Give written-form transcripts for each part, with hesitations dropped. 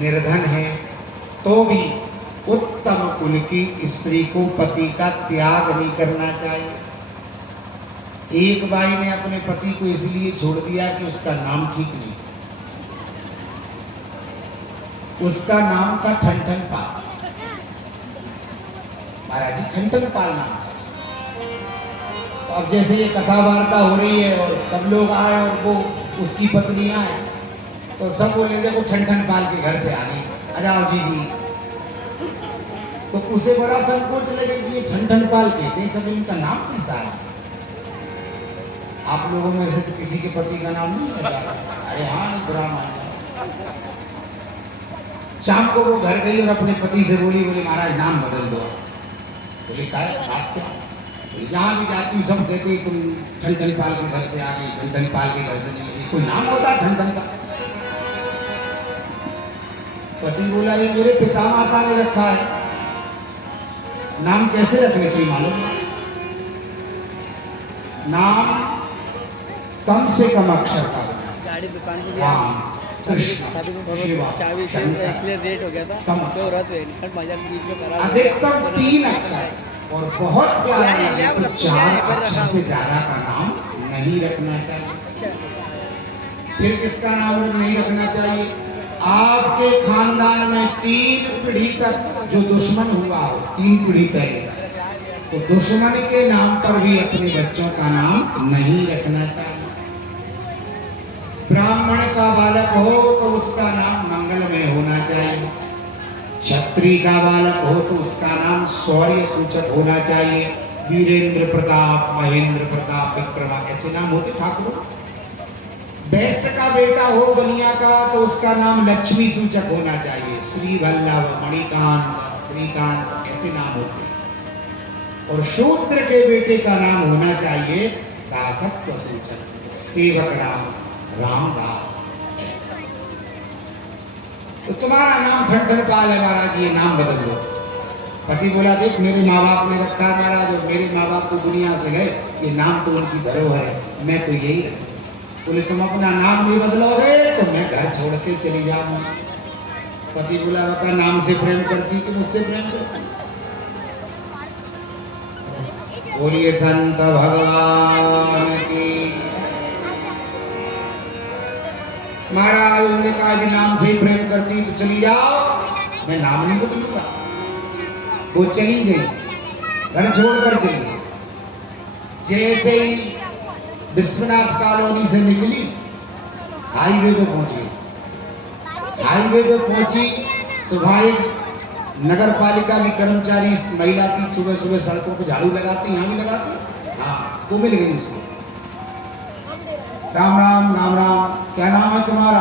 निर्धन है, तो भी उत्तम कुल की स्त्री को पति का त्याग नहीं करना चाहिए। एक बाई ने अपने पति को इसलिए छोड़ दिया कि उसका नाम ठीक नहीं, उसका नाम था ठनठन पाल। महाराज जी ठनठन पाल नाम था। तो अब जैसे ये कथा वार्ता हो रही है और सब लोग आए और वो उसकी पत्नी आए, तो सब बोले देखो ठनठन पाल के घर से आ गई, आ जाओ जी जी। तो उसे बड़ा संकोच लगे कि ये ठनठन पाल कहते हैं, सब इनका नाम कैसा है। आप लोगों में से तो किसी के पति का नाम नहीं है? अरे हाँ, बुरा मान जाओ। शाम को वो घर गई और अपने पति से बोली, बोले महाराज नाम बदल दो। बोले क्या बात क्या? जहाँ भी जाती हूँ सब कहते तुम ठनठन पाल के घर से आ गई, ठनठन पाल के घर से नहीं गई। कोई नाम होता है ठनठन पाल? पति बोला ये मेरे पिता माता ने रखा है, नाम कैसे रखने चाहिए मालूम? नाम कम से कम अक्षर का होना। राम, कृष्ण, शिवा, इसलिए लेट हो गया था तो रात बीच में करा। अधिकतम 3 अक्षर और बहुत प्यारा लगे तो 4 अक्षर से ज्यादा का नाम नहीं रखना चाहिए। फिर किसका नाम नहीं रखना चाहिए? आपके खानदान में 3 पीढ़ी तक जो दुश्मन हुआ हो, 3 पीढ़ी पहले तक, तो दुश्मन के नाम पर भी अपने बच्चों का नाम नहीं रखना चाहिए। ब्राह्मण का बालक हो तो उसका नाम मंगलमय होना चाहिए। क्षत्रिय का बालक हो तो उसका नाम शौर्य सूचक होना चाहिए। वीरेंद्र प्रताप, महेंद्र प्रताप, विक्रमा, ऐसे नाम होते ठाकुर। वैश्य का बेटा हो बनिया का तो उसका नाम लक्ष्मी सूचक होना चाहिए। श्री वल्लभ, मणिकांत, श्रीकांत, ऐसे नाम होते। और शूद्र के बेटे का नाम होना चाहिए दासत्व सूचक, सेवक राम, रामदास। तो तुम्हारा नाम ठनठन पाल है महाराज, ये नाम बदल दो। पति बोला देख मेरे माँ बाप ने रखा है महाराज, और मेरे माँ बाप तो दुनिया से गए, ये नाम तो उनकी धरोहर है, मैं तो यही रखूं। बोले तुम अपना नाम नहीं बदलोगे तो मैं घर छोड़ के चली जाऊंगा। पति बोला बता नाम से प्रेम करती कि मुझसे प्रेम करती? बोलिए संत भगवान की। महाराज ने कहा कि नाम से ही प्रेम करती तो चली जाओ, मैं नाम नहीं बदलूंगा। वो चली गई, घर छोड़कर चली गई। जैसे ही विश्वनाथ कॉलोनी से निकली, हाईवे पे पहुंची। हाईवे पे पहुंची तो भाई नगर पालिका की कर्मचारी महिला थी, सुबह सुबह सड़कों पे झाड़ू लगाती, यहाँ भी लगाती। हाँ, वो मिल गई उसको। राम राम, राम राम, क्या नाम है तुम्हारा?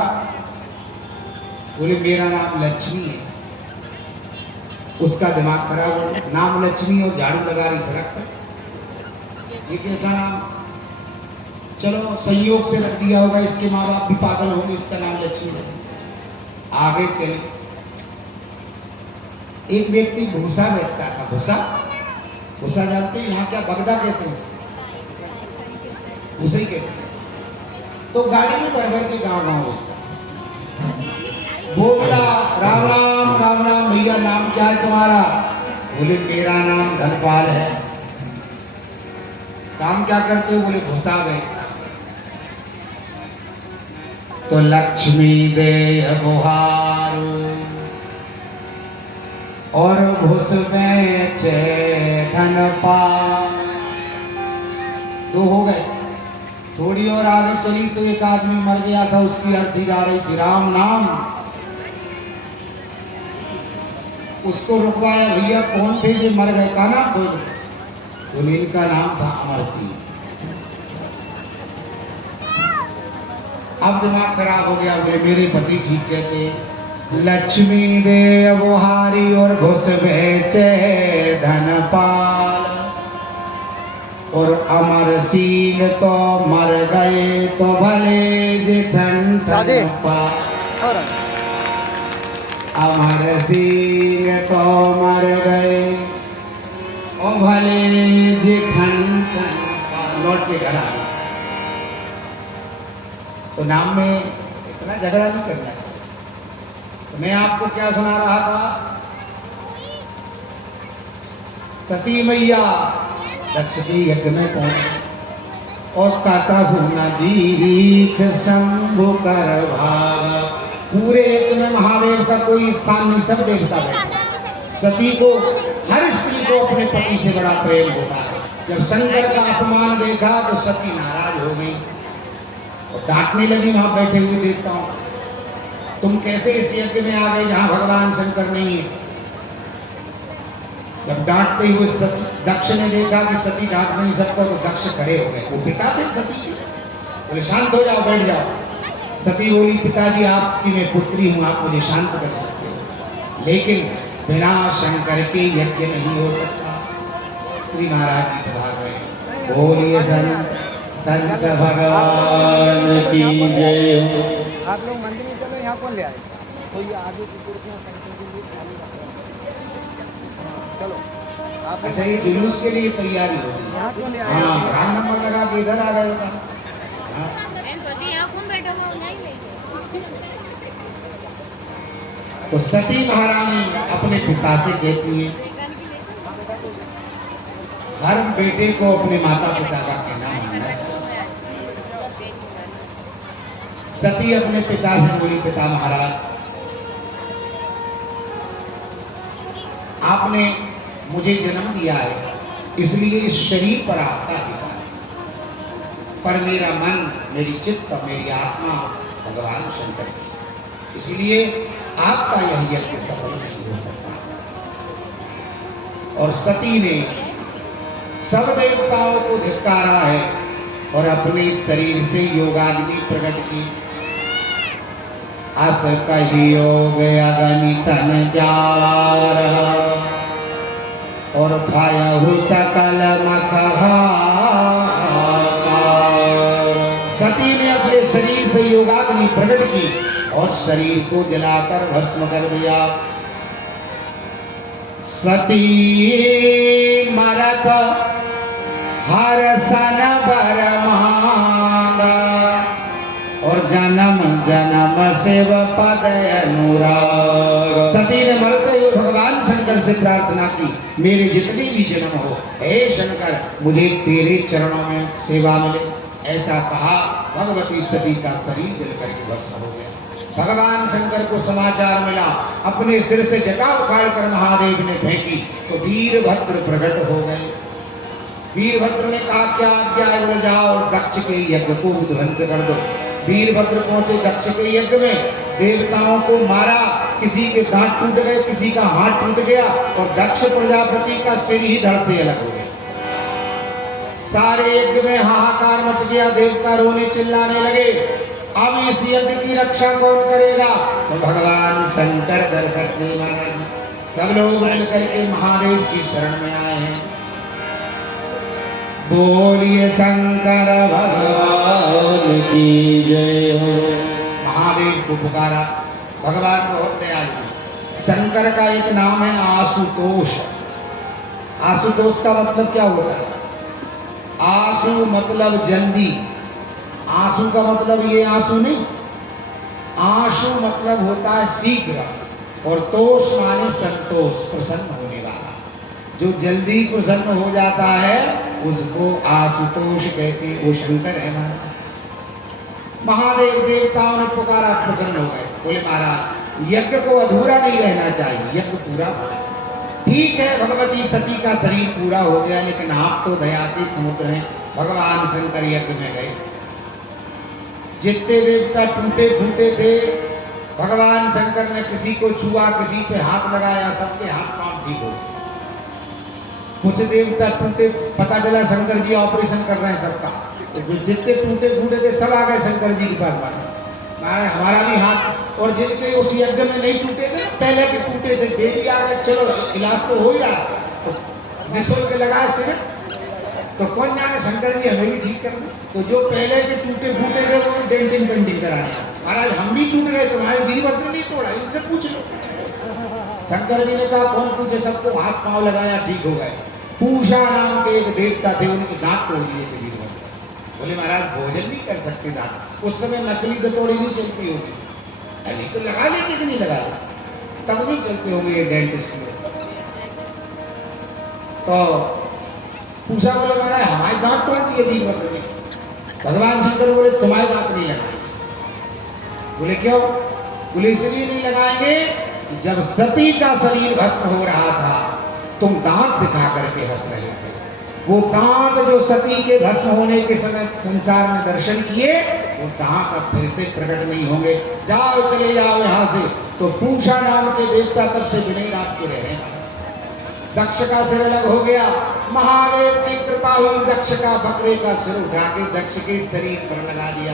बोले मेरा नाम लक्ष्मी है। उसका दिमाग खराब हो, नाम लक्ष्मी और झाड़ू लगा रही सड़क पर, ये कैसा नाम? चलो संयोग से रख दिया होगा, इसके माँ बाप भी पागल होंगे, इसका नाम लक्ष्मी है। आगे चले, एक व्यक्ति भूसा बेचता था। भूसा, भूसा जानते हैं यहाँ क्या बगदा कहते हैं उसको, भूसा ही कहते हैं। तो गाड़ी में भर भर के गाँव गाँव उसका वो बोला राम राम, राम राम, भैया नाम क्या है तुम्हारा? बोले मेरा नाम धनपाल है। काम क्या करते हो? बोले भूसा बेचता। तो लक्ष्मी दे गुहार और भूस बेचे धनपाल। 2 हो गए। थोड़ी और आगे चली तो एक आदमी मर गया था, उसकी अर्थी जा रही थी राम नाम। उसको रुकवाया, भैया कौन थे जो मर गए? का नाम? बोले इनका नाम था अमर सिंह। अब दिमाग खराब हो गया। बोले मेरे पति ठीक कहते, लक्ष्मी दे बुहारी और घुस बेचे धनपाल, और अमर सिंह तो मर गए तो भले जे ठनठन पाल। अमर सिंह तो मर गए और भले जे ठनठन पाल। लौट के घर आ गए। तो नाम में इतना झगड़ा नहीं करना चाहिए। मैं आपको क्या सुना रहा था? सती मैया दक्ष के यज्ञ में पहुंची और कहता भूना दीख शंभु कर भागा। पूरे यज्ञ में महादेव का कोई स्थान नहीं, सब देवता बैठे। सती को, हर स्त्री को अपने पति से बड़ा प्रेम होता है। जब शंकर का अपमान देखा तो सती नाराज हो गई और डांटने लगी वहां बैठे हुए देवताओं, तुम कैसे इस यज्ञ में आ गए जहां भगवान शंकर नहीं है? जब डांटते हुए दक्ष ने देखा कि सती डांट नहीं सकता तो दक्ष खड़े हो गए। वो पिता थे सती के, बोले शांत हो जाओ, बैठ जाओ। सती बोली पिताजी आपकी मैं पुत्री हूं, आप मुझे शांत कर सकते हो, लेकिन बिना शंकर के यज्ञ नहीं हो सकता। श्री महाराज जी पधार रहे, बोलिए संत भगवान की जय हो। आप लोग मंदिर में चलो, यहाँ कौन ले आए? कोई आगे की कुर्सियाँ शंकर के लिए खाली रख हाँ, चलो आप। अच्छा, ये जुलूस के लिए तैयारी हो रही है। यहाँ कौन ले आए? हाँ, राम नंबर लगा के इधर आ गए बता। हाँ। तो सती महारानी अपने पिता से कहती है, हर बेटे को अपने माता पिता का कहना मानना चाहिए। सती अपने पिता से बोली, पिता महाराज आपने मुझे जन्म दिया है, इसलिए इस शरीर पर आपका अधिकार है, पर मेरा मन, मेरी चित्त, मेरी आत्मा भगवान शंकर की, इसलिए आपका यह यज्ञ सफल नहीं हो सकता। और सती ने सब देवताओं को धिक्कारा है और अपने शरीर से योगाग्नि प्रकट की। अस कहियो गया गणितन जार और भायहु सकल मखहाकार। सती ने अपने शरीर से योगाग्नि प्रकट की और शरीर को जलाकर भस्म कर दिया। सती मरत हर सन बर मांगा और जन्म जन्म शिव पद अनुराग। सती ने मरते हुए भगवान शंकर से प्रार्थना की, मेरे जितने भी जन्म हो हे शंकर मुझे तेरे चरणों में सेवा मिले। ऐसा कहा, भगवती सती का शरीर जल करके भस्म हो गया। भगवान शंकर को समाचार मिला, अपने सिर से जटा उखाड़ कर महादेव ने फेंकी तो वीरभद्र प्रकट हो गए। वीरभद्र ने कहा क्या आज्ञा है? बोले जाओ और दक्ष के यज्ञ को ध्वंस कर दो। वीरभद्र पहुंचे दक्ष के यज्ञ में, देवताओं को मारा, किसी के दांत टूट गए, किसी का हाथ टूट गया और दक्ष प्रजापति का सिर ही धड़ से अलग हो गया। सारे यज्ञ में हाहाकार मच गया, देवता रोने चिल्लाने लगे, अब इस यज्ञ की रक्षा कौन करेगा? तो भगवान शंकर दर्शक दे माने, सब लोग मिलकर के महादेव की शरण में आए हैं। बोलिए शंकर भगवान की जय हो। महादेव को पुकारा, भगवान बहुत दयालु है। शंकर का एक नाम है आशुतोष। आशुतोष का मतलब क्या होता है? आशु मतलब जल्दी, आंसू का मतलब ये आंसू नहीं, आंसू मतलब होता है शीघ्र, और तोष माने संतोष, प्रसन्न होने वाला। जो जल्दी प्रसन्न हो जाता है उसको आशुतोष कहते, वो शंकर है हमारा। महादेव देवताओं ने पुकारा, प्रसन्न हो गए, बोले महाराज यज्ञ को अधूरा नहीं रहना चाहिए, यज्ञ पूरा होना चाहिए। ठीक है, भगवती सती का शरीर पूरा हो गया, लेकिन आप तो दया के समुद्र हैं। भगवान शंकर यज्ञ में गए, जितने देवता टूटे फूटे थे, भगवान शंकर ने किसी को छुआ, किसी पे हाथ लगाया, सबके हाथ पांव ठीक हो गए। कुछ देवता टूटे, पता चला शंकर जी ऑपरेशन कर रहे हैं सबका, तो जो जितने टूटे फूटे थे सब आ गए शंकर जी के पास मारे हमारा भी हाथ। और जिनके उस यज्ञ में नहीं टूटे थे, पहले के टूटे थे, वे भी आ गए, चलो इलाज तो हो ही रहा, निःशुल्क लगाए सिर्फ, तो कौन जाने शंकर जी हमें भी ठीक कर दे। तो जो पहले के टूटे फूटे थे वो डेंटिंग पेंटिंग कराने, महाराज हम भी टूट गए, तुम्हारे वीरभद्र नहीं तोड़ा, इनसे पूछ लो। शंकर जी ने कहा कौन पूछे, सबको हाथ पांव लगाया, ठीक हो गए। पूषा नाम के एक देवता थे, उनके दांत तोड़ दिए थे वीरभद्र। बोले महाराज भोजन नहीं कर सकते दांत, उस समय नकली दतोड़ी नहीं चलती होगी, अभी तो लगा लेते कि नहीं लगा लेते, तब नहीं चलते होंगे ये डेंटिस्ट में। तो पूछा, बोले महाराज हमारे दांत तोड़ दिए वीरभद्र ने। भगवान शंकर बोले तुम्हारे दांत नहीं लगाएंगे। बोले क्यों? बोले इसलिए नहीं लगाएंगे, जब सती का शरीर भस्म हो रहा था तुम दांत दिखा करके हंस रहे थे। वो दांत जो सती के भस्म होने के समय संसार में दर्शन किए, वो दांत अब फिर से प्रकट नहीं होंगे। जाओ चले जाओ यहाँ से। तो पूषा नाम के देवता तब से बिना दांत के रह रहे हैं। दक्ष का सिर अलग हो गया, महादेव की कृपा हुई, दक्ष का बकरे का सिर उठा के दक्ष के शरीर पर लगा दिया।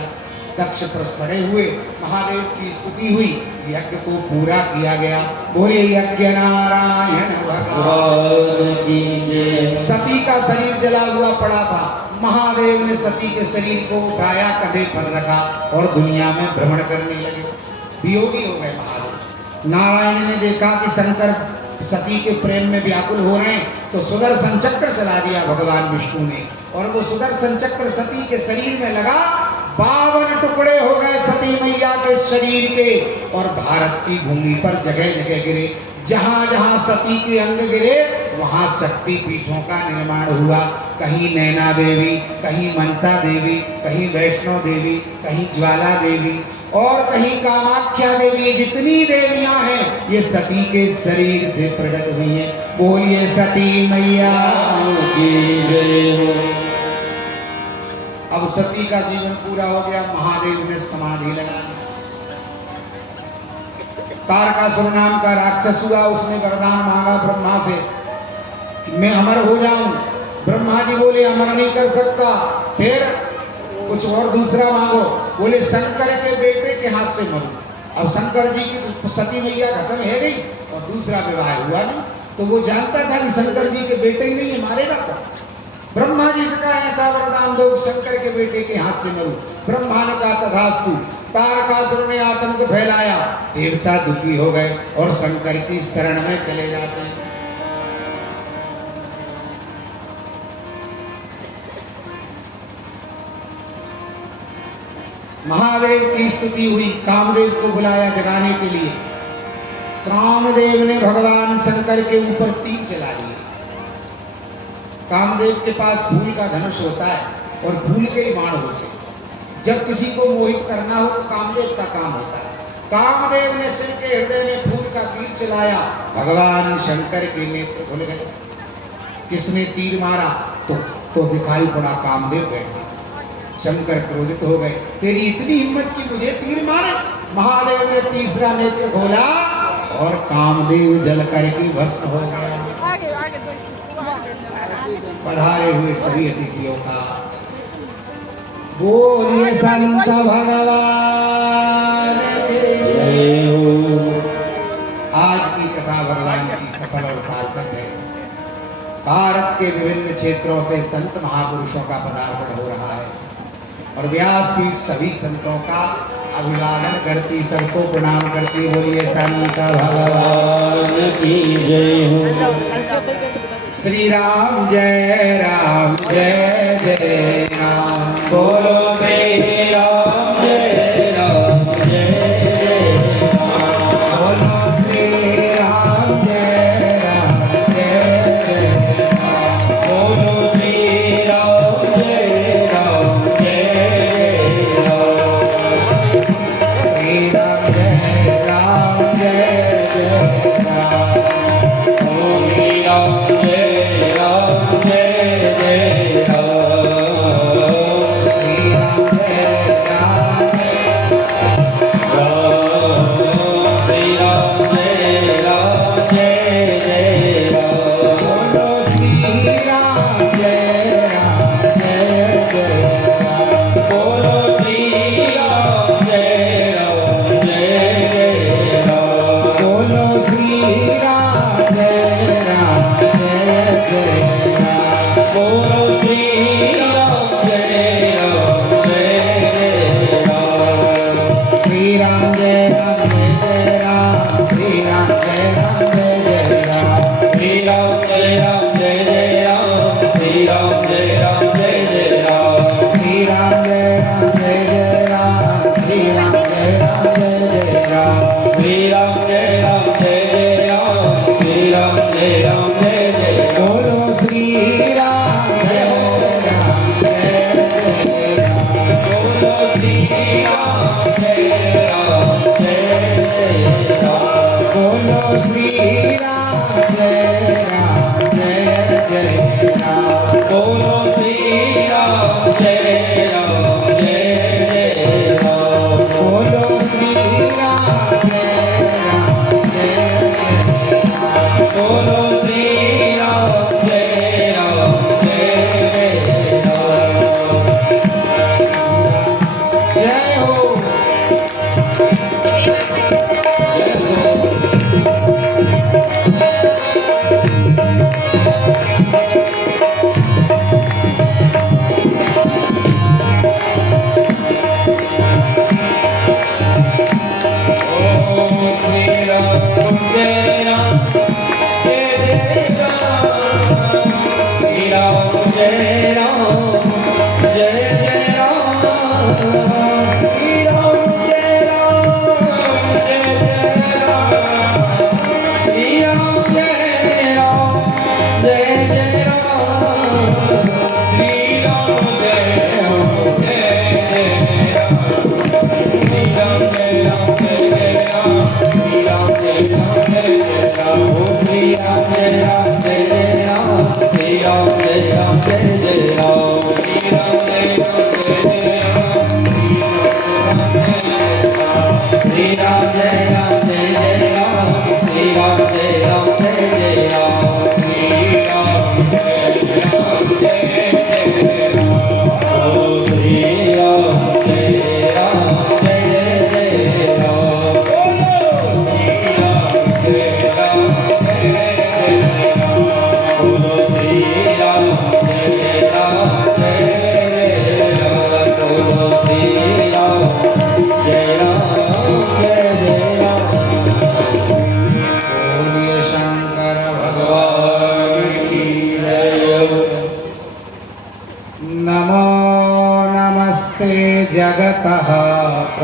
दक्ष पर खड़े हुए, महादेव की स्तुति हुई, यज्ञ को पूरा किया गया। बोले यज्ञ नारायण भगवान की जय। सती का शरीर जला हुआ पड़ा था, महादेव ने सती के शरीर को उठाया, कंधे पर रखा और दुनिया में भ्रमण करने लगे। वियोगी हो गए महादेव। नारायण ने देखा कि शंकर सती के प्रेम में व्याकुल हो रहे हैं, तो सुदर्शन चक्र चला दिया भगवान विष्णु ने, और वो सुदर्शन चक्र सती के शरीर में लगा। 52 टुकड़े हो गए सती मैया के शरीर के, और भारत की भूमि पर जगह जगह गिरे। जहां जहां सती के अंग गिरे वहां शक्ति पीठों का निर्माण हुआ। कहीं नैना देवी, कहीं मनसा देवी, कहीं वैष्णो देवी, कहीं ज्वाला देवी और कहीं कामाख्या देवी। जितनी देवियां हैं ये सती के शरीर से प्रकट हुई हैं। बोलिए सती मैया की जय हो। अब सती का जीवन पूरा हो गया, महादेव ने समाधि लगा ली। तारकासुर नाम का राक्षस हुआ, उसने वरदान मांगा ब्रह्मा से कि मैं अमर हो जाऊं। ब्रह्मा जी बोले अमर नहीं कर सकता। फिर कुछ और दूसरा मांगो। बोले शंकर के बेटे के हाथ से मरूं। अब शंकर जी की तो सती मैया खत्म है गई और दूसरा विवाह हुआ नहीं, तो वो जानता था कि शंकर जी के बेटे ही नहीं मारेगा कौन। ब्रह्मा जी से कहा ऐसा वरदान दो, शंकर के बेटे के हाथ से मरूं। ब्रह्मा ने कहा तथास्तु। तारकासुर ने आतंक फैलाया, देवता दुखी हो गए और शंकर की शरण में चले जाते हैं। महादेव की स्तुति हुई, कामदेव को बुलाया जगाने के लिए। कामदेव ने भगवान शंकर के ऊपर तीर चला दिए। कामदेव के पास फूल का धनुष होता है और फूल के ही बाण होते हैं। जब किसी को मोहित करना हो तो कामदेव का काम होता है। कामदेव ने शिव के हृदय में फूल का तीर चलाया, भगवान शंकर के नेत्र खुल गए। किसने तीर मारा? तो दिखाई पड़ा कामदेव बैठा। शंकर क्रोधित हो गए, तेरी इतनी हिम्मत कि मुझे तीर मारे। महादेव ने तीसरा नेत्र खोला और कामदेव जल करके भस्म हो गया। पधारे हुए सभी अतिथियों का बोलिए संत भगवान की। आज की कथा भगवान की सफल और सार्थक है। भारत के विभिन्न क्षेत्रों से संत महापुरुषों का पदार्पण हो रहा है और व्यासपीठ सभी संतों का अभिवादन करती, सबको प्रणाम करती। बोलिए संत भगवान की जय हो। श्री राम जय राम, जय जय राम। बोलो श्री राम जय राम, जय जय राम। बोलो श्री राम जय राम, जय जय राम। बोलो श्री राम जय राम, जय जय राम। श्री राम जय राम, जय जय राम। श्री राम जय राम, जय जय राम। श्री राम जय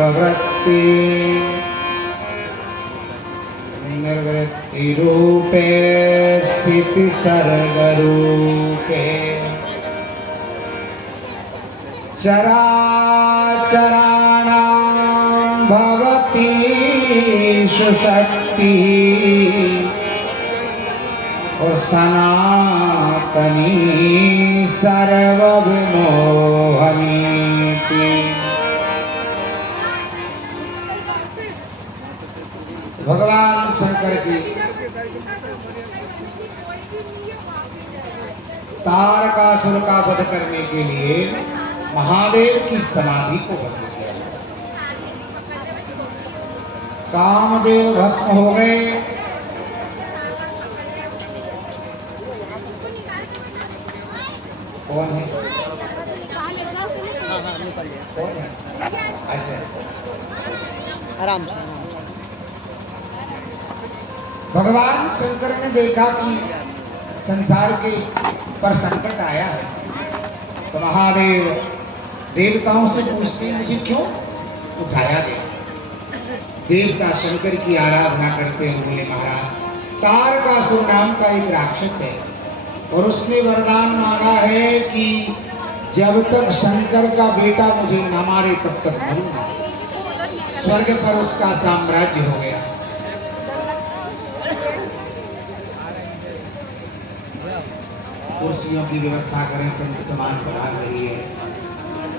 सर्ववृत्ति निर्वृत्ति रूपे स्थिति सर्गरूपे चराचराणां भवति सुशक्ति और सनातनी सर्वविमोहनीति। भगवान शंकर की तारकासुर का वध करने के लिए महादेव की समाधि को बंद किया। कामदेव भस्म हो गए। कौन है? कौन है? अच्छा, आराम से। भगवान शंकर ने देखा कि संसार के पर संकट आया है, तो महादेव देवताओं से पूछते हैं मुझे क्यों उठाया गया। देवता शंकर की आराधना करते हुए बोले महाराज, तारकासुर नाम का एक राक्षस है और उसने वरदान मांगा है कि जब तक शंकर का बेटा मुझे न मारे तब तक मरूंगा। स्वर्ग पर उसका साम्राज्य हो गया। कुर्सियों की व्यवस्था करें, संत समाज बढ़ा रही है।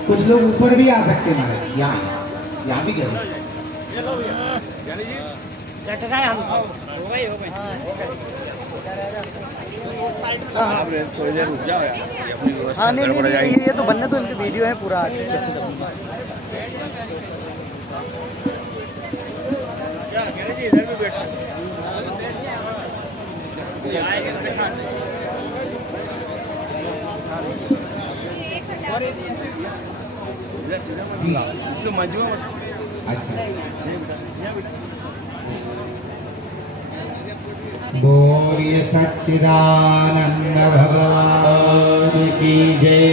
कुछ लोग ऊपर भी आ सकते हैं महाराज, यहाँ भी जरूर। हाँ नहीं नहीं नहीं, ये तो बनने तो इनकी वीडियो है पूरा आज कैसे करूँगा। इधर भी बैठ बोलिए सच्चिदानंद भगवान की जय।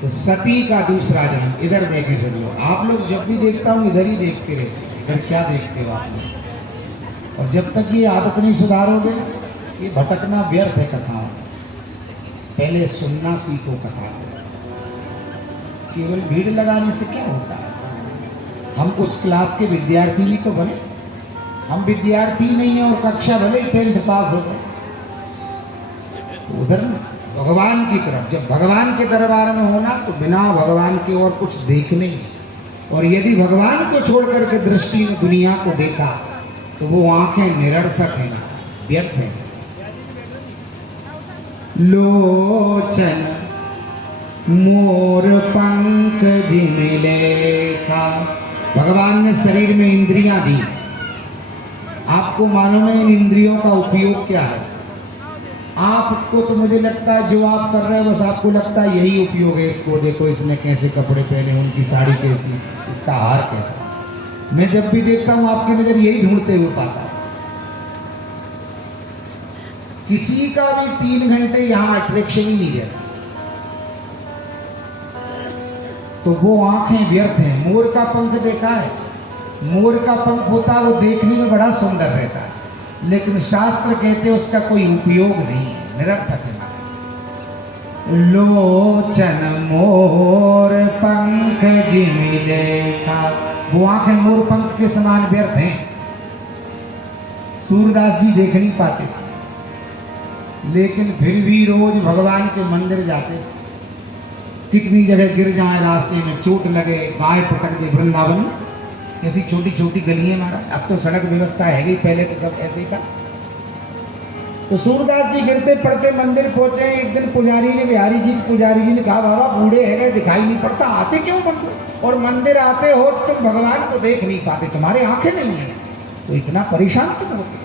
तो सती का दूसरा जन्म इधर देखे चलो। आप लोग जब भी देखता हूँ इधर ही देखते रहते, इधर क्या देखते हो आप लोग। और जब तक ये आदत नहीं सुधारोगे, ये भटकना व्यर्थ है कथाओं। पहले सुनना सीखो कथा को। केवल भीड़ लगाने से क्या होता है। हम उस क्लास के विद्यार्थी भी तो बने। हम विद्यार्थी नहीं है और कक्षा भले 10th पास हो गए। उधर भगवान की तरफ, जब भगवान के दरबार में होना तो बिना भगवान के और कुछ देखने ही। और यदि भगवान को छोड़ करके दृष्टि में दुनिया को देखा तो वो आंखें निरर्थक है ना, व्यर्थ है। लोचन मोर पंख जिमिलेखा। भगवान ने शरीर में इंद्रियां दी। आपको मालूम है इन इंद्रियों का उपयोग क्या है। आपको तो मुझे लगता है जो आप कर रहे हो बस आपको लगता है यही उपयोग है। इसको देखो, इसने कैसे कपड़े पहने, उनकी साड़ी कैसी, इसका हार कैसा। मैं जब भी देखता हूं आपकी नजर यही ढूंढते हुए पाता हूं। किसी का भी 3 घंटे यहां अट्रैक्शन ही नहीं रहता, तो वो आंखें व्यर्थ हैं। मोर का पंख देखा है, मोर का पंख होता है वो देखने में बड़ा सुंदर रहता है, लेकिन शास्त्र कहते हैं उसका कोई उपयोग नहीं है, निरर्थक है। लोचन मोर पंख जिमिलेखा। वो आंखें मोर पंख के समान व्यर्थ हैं। सूरदास जी देख नहीं पाते, लेकिन फिर भी रोज भगवान के मंदिर जाते। कितनी जगह गिर जाए, रास्ते में चोट लगे, गाय पकड़ के। वृंदावन ऐसी छोटी छोटी गलियां मारा। अब तो सड़क व्यवस्था है ही, पहले तो सब ऐसे ही था। तो सूरदास जी गिरते पड़ते मंदिर पहुंचे। एक दिन पुजारी ने, बिहारी जी पुजारी जी ने कहा बाबा बूढ़े है गए, दिखाई नहीं पड़ता, आते क्यों मंदिर? और मंदिर आते हो तुम भगवान को देख नहीं पाते, तुम्हारी आंखें नहीं है तो इतना परेशान क्यों होते?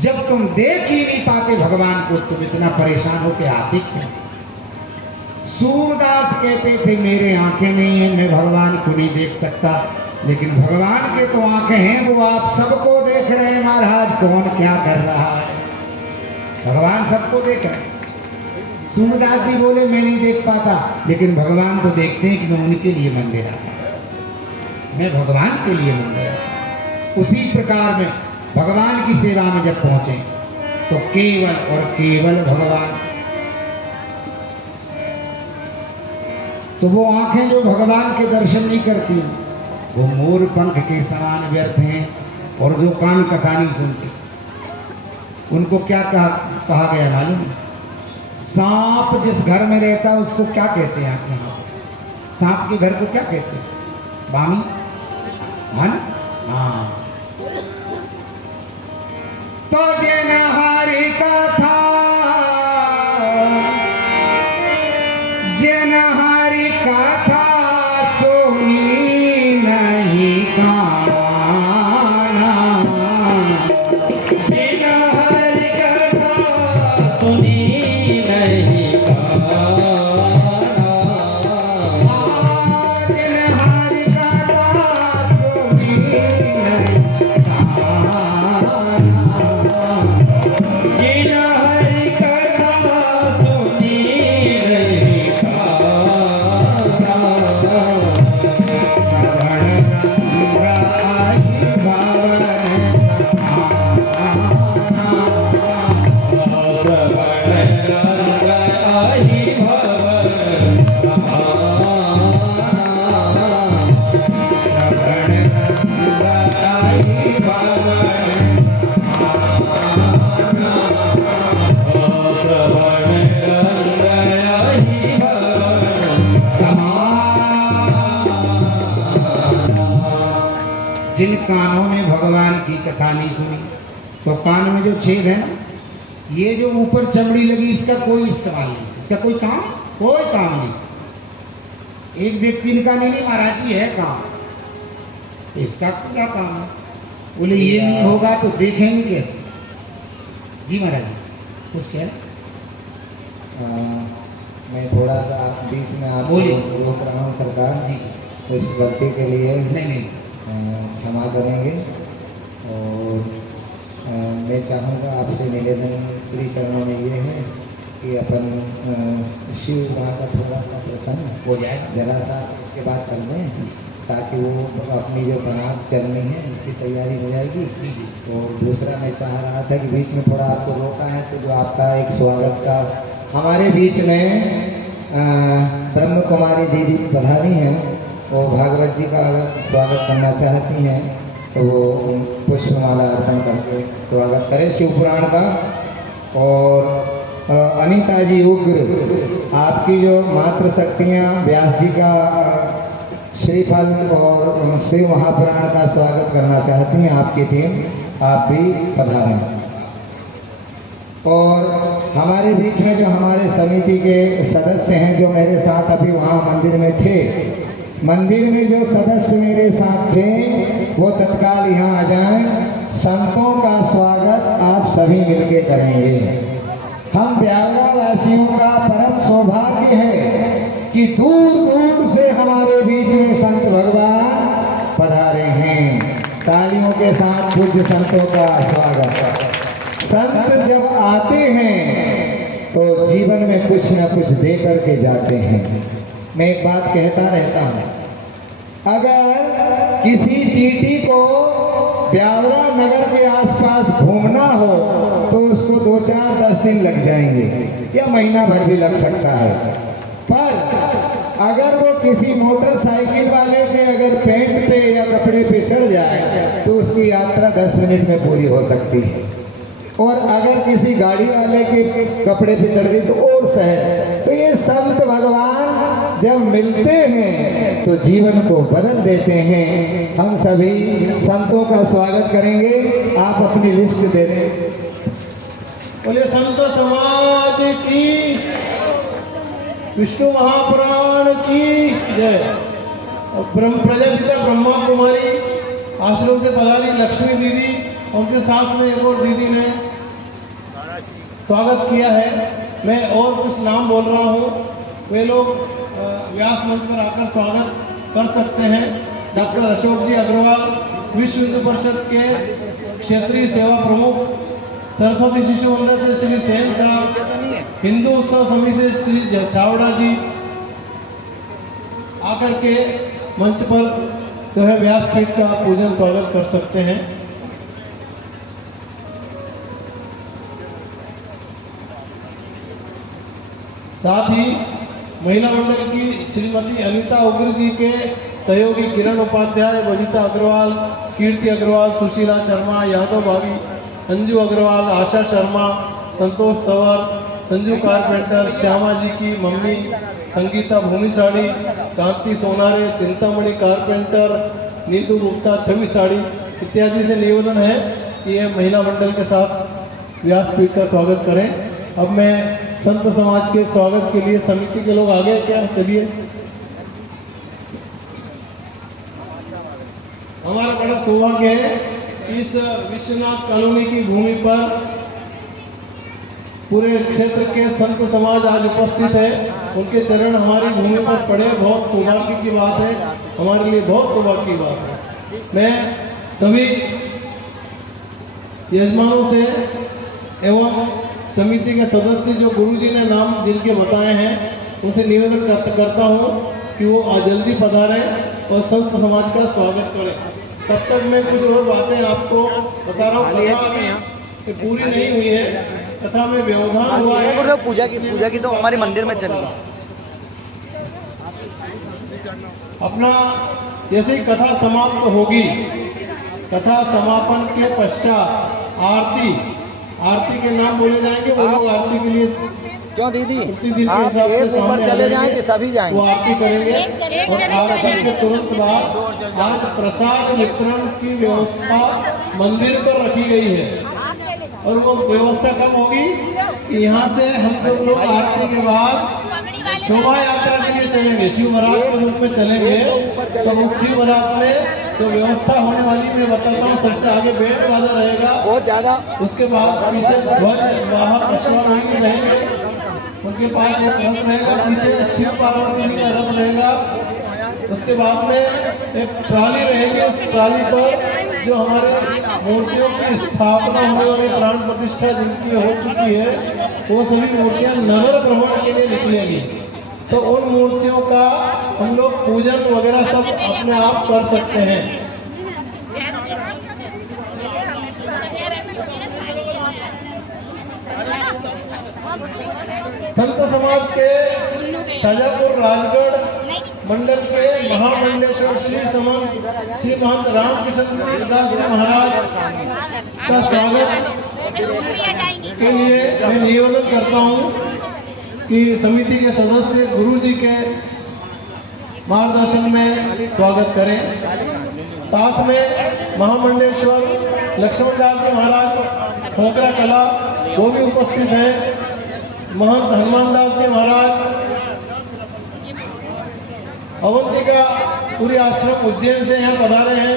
जब तुम देख ही नहीं पाते भगवान को, तुम इतना परेशान हो के आते क्यों? सूरदास कहते थे मेरे आंखें नहीं है, मैं भगवान को नहीं देख सकता, लेकिन भगवान के तो आंखें हैं, वो आप सबको देख रहे हैं महाराज, कौन क्या कर रहा है। भगवान सबको देख रहे हैं। सूरदास जी बोले मैं नहीं देख पाता, लेकिन भगवान तो देखते हैं कि मैं उनके लिए मंदिर आता, मैं भगवान के लिए मंदिर आता। उसी प्रकार में भगवान की सेवा में जब पहुंचे तो केवल और केवल भगवान, तो वो आंखें जो भगवान के दर्शन नहीं करती वो मोर पंख के समान व्यर्थ हैं, और जो कान कथा नहीं सुनती उनको क्या कहा गया मालूम है? सांप जिस घर में रहता है उसको क्या कहते हैं आपके यहाँ? सांप के घर को क्या कहते हैं? बामी, हाँ। तो जन हरि कथा, जन हरि कथा सुनी नहीं काना, बिन हरि कथा सुनी नहीं काना। जन हरि कथा सुनी नहीं काना। जिन हरि कथा सुनी नहीं काना। श्रवण रंगाई भवन श्रवण रंगाई भवन श्रवण रंगाई भवन श्रवण रंगाई भवन। जिन कानों ने भगवान की कथा नहीं सुनी, तो कान में जो छेद है ना, ये जो ऊपर चमड़ी लगी इसका कोई इस्तेमाल नहीं, इसका कोई काम नहीं। एक व्यक्ति ने कहा नहीं महाराज जी है काम, तो इसका क्या काम है? बोले ये नहीं होगा तो देखेंगे कैसे? जी महाराज जी कुछ कह मैं थोड़ा सा बीच में आपको बोलिए। रोक रहा हूँ सरकार जी इस गलती के लिए नहीं क्षमा करेंगे। और मैं चाहूँगा आपसे निवेदन श्री चरणों में ये है कि अपन शिव माँ का थोड़ा सा प्रसन्न हो जाए। जरा सा इसके बाद कर दें, ताकि वो अपनी जो बनात चलनी है उसकी तैयारी हो जाएगी। और दूसरा मैं चाह रहा था कि बीच में थोड़ा आपको रोका है, तो जो आपका एक स्वागत का हमारे बीच में ब्रह्म कुमारी दीदी पधारी हैं, वो भागवत जी का अगर स्वागत करना चाहती हैं तो वो पुष्पमाला अर्पण करके स्वागत करें शिव पुराण का। और अनीता जी उग्र, आपकी जो मातृ शक्तियाँ व्यास जी का श्रीफल और शिव महापुराण का स्वागत करना चाहती हैं, आपकी टीम आप भी पधारें। और हमारे बीच में जो हमारे समिति के सदस्य हैं जो मेरे साथ अभी वहाँ मंदिर में थे, मंदिर में जो सदस्य मेरे साथ थे वो तत्काल यहाँ आ जाएं। संतों का स्वागत आप सभी मिलके करेंगे। हम ब्यावरा वासियों का परम सौभाग्य है कि दूर दूर से हमारे बीच में संत भगवान पधारे हैं। तालियों के साथ पूज्य संतों का स्वागत। संत जब आते हैं तो जीवन में कुछ न कुछ दे करके जाते हैं। मैं एक बात कहता रहता हूँ, अगर किसी चींटी को ब्यावरा नगर के आसपास घूमना हो तो उसको 2-4-10 दिन लग जाएंगे या महीना भर भी लग सकता है। पर अगर वो किसी मोटरसाइकिल वाले के अगर पेंट पे या कपड़े पे चढ़ जाए तो उसकी यात्रा 10 मिनट में पूरी हो सकती है। और अगर किसी गाड़ी वाले के कपड़े पे चढ़ गई तो और सहज। तो ये संत भगवान जब मिलते हैं तो जीवन को बदल देते हैं। हम सभी संतों का स्वागत करेंगे। आप अपनी लिस्ट दे दें। बोले संत समाज की, विष्णु महापुराण की जय। प्रजापिता ब्रह्मा कुमारी आश्रम से पधारी लक्ष्मी दीदी, उनके साथ में एक और दीदी ने स्वागत किया है। मैं और कुछ नाम बोल रहा हूँ, वे लोग व्यास मंच पर आकर स्वागत कर सकते हैं। डॉक्टर अशोक जी अग्रवाल, विश्व हिंदू परिषद के क्षेत्रीय सेवा प्रमुख, सरस्वती शिशु मंदिर से श्री सेन साहब, हिंदू उत्सव समिति से श्री छावड़ा जी आकर के मंच पर जो है व्यासपीठ का पूजन स्वागत कर सकते हैं। साथ ही महिला मंडल की श्रीमती अनीता उग्र जी के सहयोगी किरण उपाध्याय, वजिता अग्रवाल, कीर्ति अग्रवाल, सुशीला शर्मा, यादव भाभी, अंजू अग्रवाल, आशा शर्मा, संतोष तंवर, संजू कारपेंटर, श्यामा जी की मम्मी संगीता भूमिसाड़ी, कांति सोनारे, चिंतामणि कारपेंटर, नीतू गुप्ता छवि साड़ी इत्यादि से निवेदन है कि यह महिला मंडल के साथ व्यासपीठ का स्वागत करें। अब मैं संत समाज के स्वागत के लिए समिति के लोग आ गए क्या? चलिए, हमारा बड़ा सौभाग्य है इस विश्वनाथ कॉलोनी की भूमि पर पूरे क्षेत्र के संत समाज आज उपस्थित है। उनके चरण हमारी भूमि पर पड़े, बहुत सौभाग्य की बात है, हमारे लिए बहुत सौभाग्य की बात है। मैं सभी यजमानों से एवं समिति के सदस्य जो गुरुजी ने नाम जिनके बताए हैं उनसे निवेदन करता हूँ कि वो जल्दी पधारें और संत समाज का स्वागत करें। तब तक मैं कुछ और बातें आपको बता रहा हूँ। कथा पूरी नहीं हुई है, कथा में व्यवधान हुआ है। पूजा की तो हमारे मंदिर में चली। अपना जैसे ही कथा समाप्त होगी, कथा समापन के पश्चात आरती के नाम बोले जाएंगे। वो लोग आरती के लिए क्यों दीदी प्रतिदिन के आप हिसाब से एक ऊपर सामने चले आ जाएं कि सभी जाएंगे? वो आरती करेंगे और आरती के तुरंत बाद आज प्रसाद वितरण की व्यवस्था मंदिर पर रखी गई है। और वो व्यवस्था कब होगी कि यहाँ से हम सब लोग आरती के बाद शोभा यात्रा के लिए चलेंगे, शिव बारात के रूप में चलेंगे। तो उस शिव बारात में जो व्यवस्था होने वाली मैं बताता हूँ। सबसे आगे बैंड बाजा रहेगा, बहुत ज्यादा। उसके बाद पीछे ध्वज वाहक अश्वारोही रहेंगे, उनके पास एक रथ रहेगा, पीछे शिव पार्वती जी का रथ रहेगा। उसके बाद में एक ट्राली रहेगी, उस ट्राली पर जो हमारे मूर्तियों की स्थापना होने वाली प्राण प्रतिष्ठा जिनकी हो चुकी है वो सभी मूर्तियां नगर भ्रमण के लिए निकलेंगी। तो उन मूर्तियों का हम लोग पूजन वगैरह सब अपने आप कर सकते हैं। संत समाज के शाजापुर राजगढ़ मंडल के महामंडलेश्वर श्री महंत रामकृष्ण दास जी महाराज का स्वागत के लिए मैं निवेदन करता हूँ कि समिति के सदस्य गुरु जी के मार्गदर्शन में स्वागत करें। साथ में महामंडलेश्वर लक्ष्मण दास जी महाराज ठोकरा कला वो भी उपस्थित हैं। महंत हनुमान दास जी महाराज अवंतिका पूरी आश्रम उज्जैन से यहाँ पधारे हैं।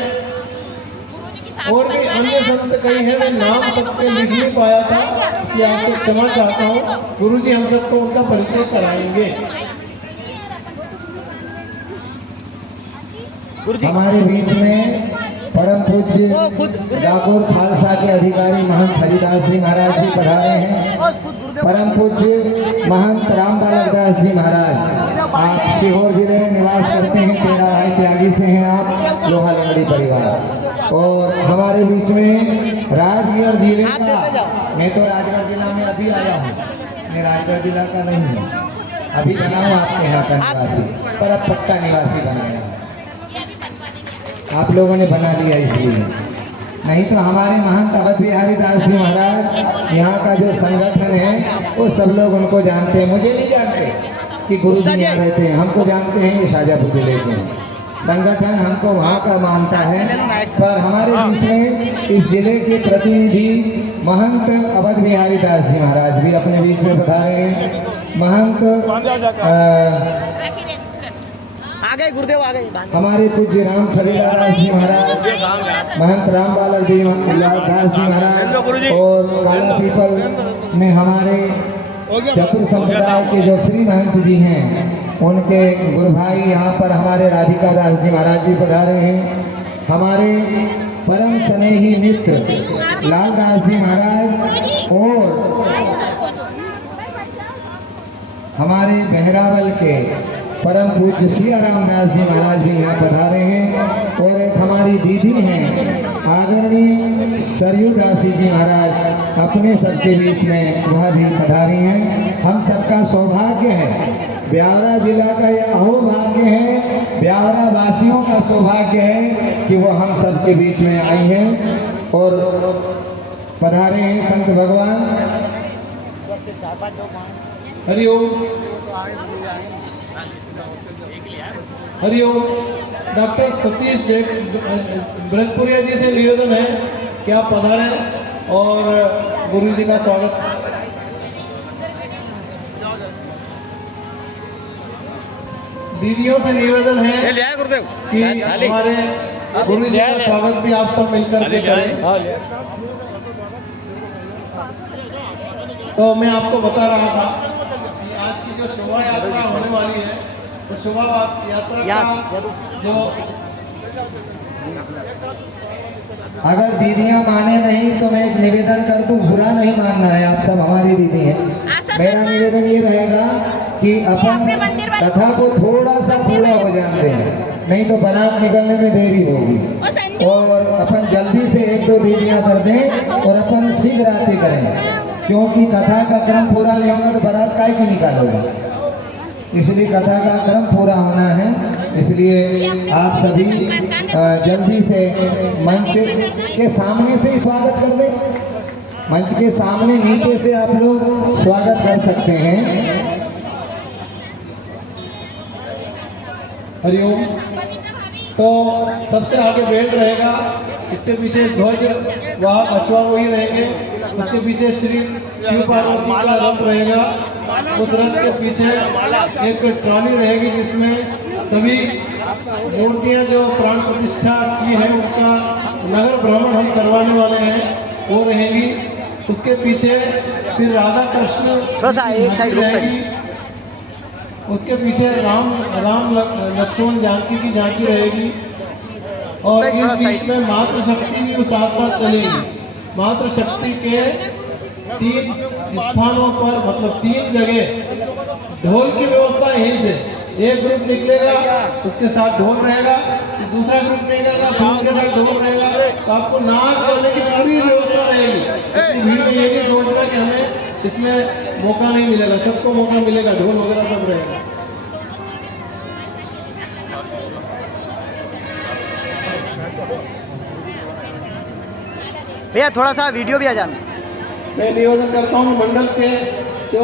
और भी अन्य संत कई हैं, मैं नाम सबके लिख नहीं पाया था, इसलिए आपको क्षमा चाहता हूँ। गुरुजी हम सबको उनका परिचय कराएंगे। हमारे बीच में परम पूज्य जागोर खालसा के अधिकारी महंत हरिदास जी महाराज जी पधारे हैं। परम पूज्य महंत राम बालक दास जी महाराज, आप सीहोर जिले में निवास करते हैं, 13 भाई त्यागी से हैं आप, लोहा लंगड़ी परिवार। और हमारे बीच में राजगढ़ जिले का, मैं तो राजगढ़ जिला में अभी आया हूँ, मैं राजगढ़ जिला का नहीं हूँ, अभी बना हूँ आपके यहाँ का निवासी, पर अब पक्का निवासी बन गया। आप लोगों ने बना लिया इसलिए, नहीं तो हमारे महंत अवध बिहारी दास जी महाराज यहाँ का जो संगठन है वो सब लोग उनको जानते हैं, मुझे नहीं जानते कि गुरु जी यहाँ रहते हैं, हमको जानते हैं ये शाजापुर जिले के संगठन हमको वहाँ का मानता है। पर हमारे बीच में इस जिले के प्रतिनिधि महंत अवध बिहारी दास जी महाराज भी अपने बीच में पधारे हैं। महंत आगे गुरुदेव आगे हमारे पूज्य राम छविला दास जी महाराज, महंत राम बालक दास जी महाराज और काला पीपल में हमारे चतुर संप्रदाय के जो श्री महंत जी हैं उनके गुरु भाई यहाँ पर हमारे राधिका दास जी महाराज जी पधारे हैं। हमारे परम स्नेही मित्र लालदास जी महाराज और हमारे बहरावल के परम पूज्य सियाराम दास जी महाराज भी यहाँ पधारे हैं और एक हमारी दीदी हैं आदरणीय सरयू दासी जी महाराज अपने सबके बीच में वह भी पधारी हैं। हम सबका सौभाग्य है, ब्यावरा जिला का यह अहोभाग्य है, ब्यावरा वासियों का सौभाग्य है कि वो हम सबके बीच में आई हैं और पधारे हैं संत भगवान। हरिओम हरिओम। डॉक्टर सतीश ब्रजपुरिया जी से निवेदन है कि आप पधारें और गुरु जी का स्वागत। दीदियों से निवेदन है कि हमारे गुरु जी का स्वागत भी आप सब मिलकर के करें। तो मैं आपको बता रहा था कि आज की जो शोभा यात्रा होने वाली है, तो शोभा यात्रा का जो अगर दीदियां माने नहीं तो मैं एक निवेदन कर दूं, बुरा नहीं मानना है, आप सब हमारी दीदी हैं। मेरा निवेदन ये रहेगा कि अपन कथा को थोड़ा सा पूरा हो जाते हैं, नहीं तो बारात निकलने में देरी होगी और अपन जल्दी से एक दो दीदियां कर दें और अपन शीघ्र आरती करें, क्योंकि कथा का क्रम पूरा नहीं होगा तो बारात काय की निकालोगे, इसलिए कथा का क्रम पूरा होना है। इसलिए आप सभी जल्दी से मंच के सामने से ही स्वागत कर दें, मंच के सामने नीचे से आप लोग स्वागत कर सकते हैं। हरिओम। तो सबसे आगे बेल्ट रहेगा, इसके पीछे ध्वज वहाँ अश्वारोही रहेंगे, उसके पीछे श्री शिव पार्वती का रथ रहेगा, उस रथ के पीछे एक ट्रॉली रहेगी जिसमें सभी मूर्तियाँ जो प्राण प्रतिष्ठा की है उनका नगर भ्रमण हम करवाने वाले हैं वो रहेगी। उसके पीछे फिर राधा कृष्ण एक साइड रहेगी, उसके पीछे राम लक्ष्मण जानकी की झांकी रहेगी और इस बीच में मातृशक्ति भी साथ साथ चलेगी। मातृशक्ति के 3 स्थानों पर मतलब 3 जगह ढोल की व्यवस्था यहीं से, एक ग्रुप निकलेगा उसके साथ ढोल रहेगा, दूसरा ग्रुप निकलेगा उनके साथ ढोल रहेगा, तो आपको नाच करने की पूरी व्यवस्था रहेगी। भीड़ में ये भी सोचना कि हमें इसमें मौका नहीं मिलेगा, सबको मौका मिलेगा, ढोल वगैरह सब रहेगा। भैया थोड़ा सा वीडियो भी आ जाना। मैं निवेदन करता हूँ मंडल के जो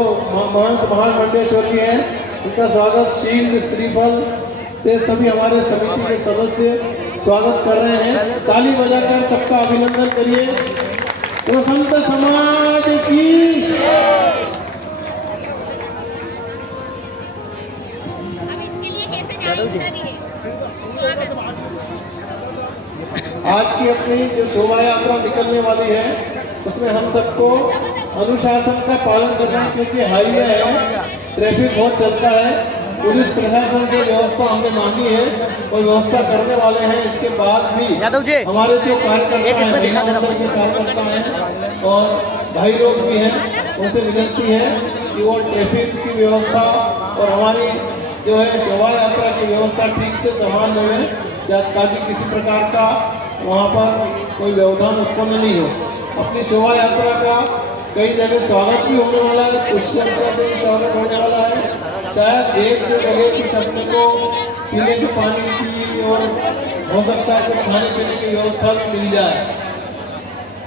महंत महामंडेश्वर जी हैं उनका स्वागत शील श्रीफल से सभी हमारे समिति के सदस्य स्वागत कर रहे हैं। ताली बजाकर सबका अभिनंदन करिए। वो संत समाज की आज की अपनी जो शोभा यात्रा निकलने वाली है उसमें हम सबको अनुशासन का पालन करना है, क्योंकि हाईवे है, ट्रैफिक बहुत चलता है। पुलिस प्रशासन से व्यवस्था हमने मांगी है और व्यवस्था करने वाले हैं। इसके बाद भी हमारे जो कार्यकर्ता हैं और भाई लोग भी हैं, उनसे विनती है कि वो ट्रैफिक की व्यवस्था और हमारी जो है शोभा यात्रा की व्यवस्था ठीक से संभाल लें, ताकि किसी प्रकार का वहाँ पर कोई व्यवधान उत्पन्न नहीं हो। अपनी शोभा यात्रा का कई जगह स्वागत भी होने वाला है, कुछ जगह भी स्वागत होने वाला है। शायद एक जगह कुछ अपने को पीने के पानी की और हो सकता है कुछ खाने पीने की व्यवस्था भी मिल जाए।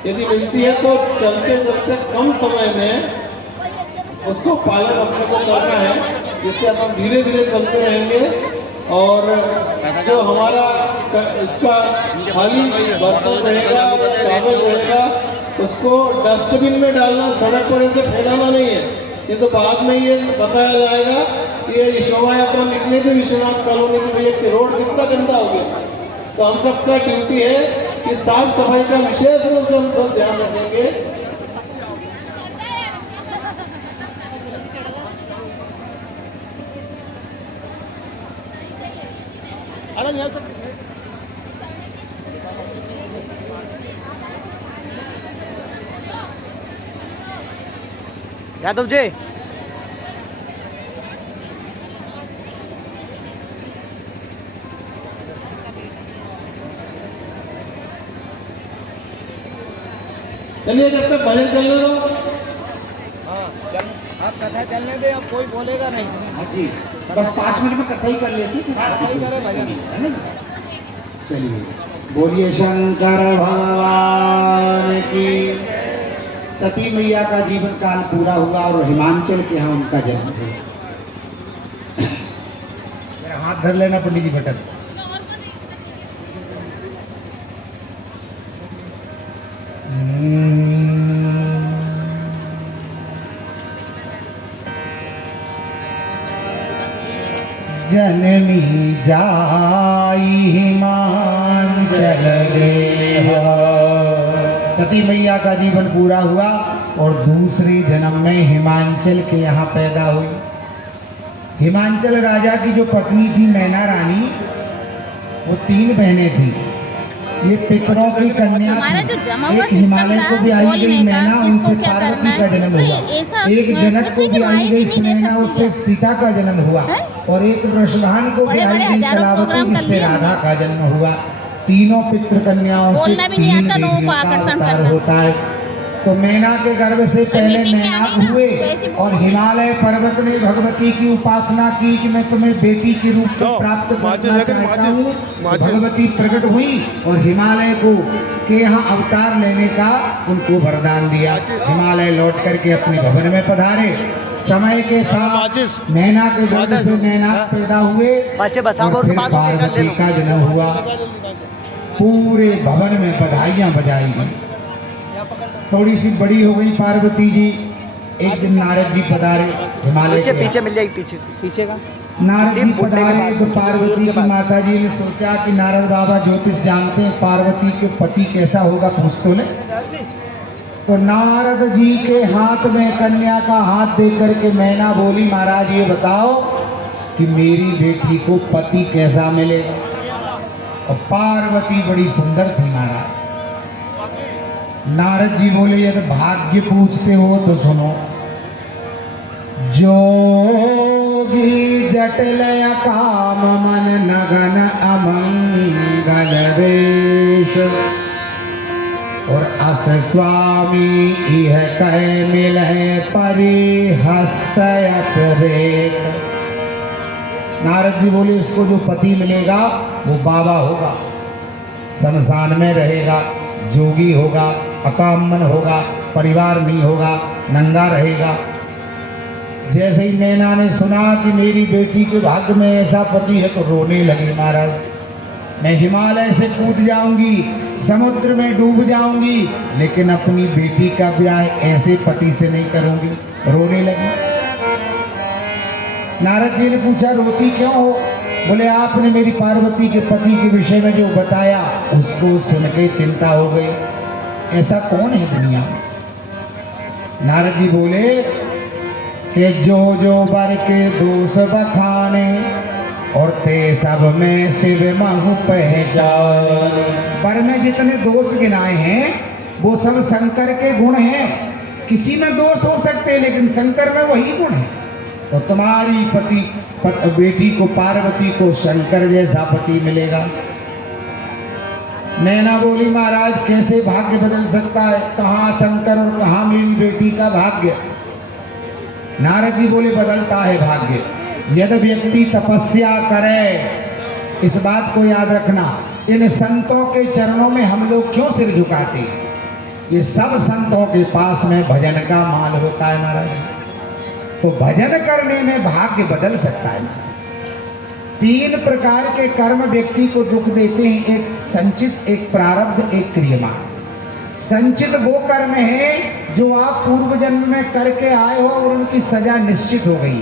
यदि मिलती है तो चलते चलते कम समय में उसको पालन अपने को करना है, जिससे अपन धीरे धीरे चलते रहेंगे और जो हमारा इसका खाली बर्तन रहेगा, कागज रहेगा, उसको डस्टबिन में डालना, सड़क पर ऐसे फैलाना नहीं है। ये तो बाद में ये बताया जाएगा कि ये शोभा यात्रा निकली थी विश्वनाथ कॉलोनी में, भैया कि रोड कितना गंदा हो गया। तो हम सबका ड्यूटी है कि साफ सफाई का विशेष रूप से हम सब ध्यान रखेंगे। यादव जी चलिए जब तक भजन चलने दो। आप कथा चलने दे, अब कोई बोलेगा नहीं। हाँ जी, बस 5 मिनट में कथा ही कर लेती फिर वही करे भजन। है ना? चलिए, बोलिए शंकर भगवान की। सती मैया का जीवन काल पूरा हुआ और हिमांचल के यहाँ उनका जन्म हुआ। मेरा हाथ धर लेना पंडित जी बटन। जननी जाई हिमांचल रे। सती मैया का जीवन पूरा हुआ और दूसरे जन्म में हिमांचल के यहाँ पैदा हुई। हिमांचल राजा की जो पत्नी थी मैना रानी, वो 3 बहनें थी। ये पितरों की कन्या थी। एक हिमालय को भी आई गई मैना, उनसे पार्वती का जन्म हुआ। एक जनक को भी आई गई सुनैना, उससे सीता का जन्म हुआ। और एक वृषभान को भी आई गई कलावती, जिससे राधा का जन्म हुआ। तीनों पितृ कन्याओं से 3 देवियों का अवतार होता है। तो मैना के गर्भ से पहले मैनाक हुए और हिमालय पर्वत ने भगवती की उपासना की कि मैं तुम्हें बेटी के रूप में प्राप्त करना चाहता हूँ। भगवती प्रकट हुई और हिमालय को के यहाँ अवतार लेने का उनको वरदान दिया। हिमालय लौट करके अपने भवन में पधारे। समय के साथ मैना के गर्भ से मैनाक पैदा हुए और फिर पार्वती का जन्म हुआ। पूरे भवन में बधाइयाँ बजाई गई। थोड़ी सी बड़ी हो गई पार्वती जी। एक दिन नारद जी पधारे हिमालय के। पीछे मिल जाएगी, पीछे का। नारद जी पधारे तो पार्वती की माता जी ने सोचा कि नारद बाबा ज्योतिष जानते हैं, पार्वती के पति कैसा होगा पूछ तो ले। तो नारद जी के हाथ में कन्या का हाथ दे करके मैना बोली, महाराज ये बताओ कि मेरी बेटी को पति कैसा मिलेगा। और पार्वती बड़ी सुंदर थी महाराज। नारद जी बोले यदि भाग्य पूछते हो तो सुनो। जोगी जटिलय काम मन नगन अमंगल वेश और अस स्वामी यह कह मिल परिहस्त रेख। नारद जी बोले इसको जो पति मिलेगा वो बाबा होगा, शमशान में रहेगा, जोगी होगा, अकामन होगा, परिवार नहीं होगा, नंगा रहेगा। जैसे ही मैना ने सुना कि मेरी बेटी के भाग्य में ऐसा पति है तो रोने लगी। महाराज मैं हिमालय से कूद जाऊंगी, समुद्र में डूब जाऊंगी, लेकिन अपनी बेटी का ब्याह ऐसे पति से नहीं करूंगी। रोने लगी। नारद जी ने पूछा रोती क्यों हो? बोले आपने मेरी पार्वती के पति के विषय में जो बताया उसको सुन के चिंता हो गई। ऐसा कौन है दुनिया में? नारद जी बोले कि जो बर के दोष बखाने और ते सब में शिव महु पहचान। पर में जितने दोष गिनाए हैं वो सब शंकर के गुण हैं। किसी में दोष हो सकते हैं लेकिन शंकर में वही गुण है। तो तुम्हारी बेटी को पार्वती को शंकर जैसा पति मिलेगा। नैना बोली महाराज कैसे भाग्य बदल सकता है? कहाँ शंकर और कहाँ मेरी बेटी का भाग्य? नारद जी बोले बदलता है भाग्य यदि व्यक्ति तपस्या करे। इस बात को याद रखना, इन संतों के चरणों में हम लोग क्यों सिर झुकाते हैं? ये सब संतों के पास में भजन का माल होता है महाराज। तो भजन करने में भाग्य बदल सकता है। 3 प्रकार के कर्म व्यक्ति को दुख देते हैं, एक संचित, एक प्रारब्ध, एक क्रियमान। संचित वो कर्म है जो आप पूर्व जन्म में करके आए हो और उनकी सजा निश्चित हो गई।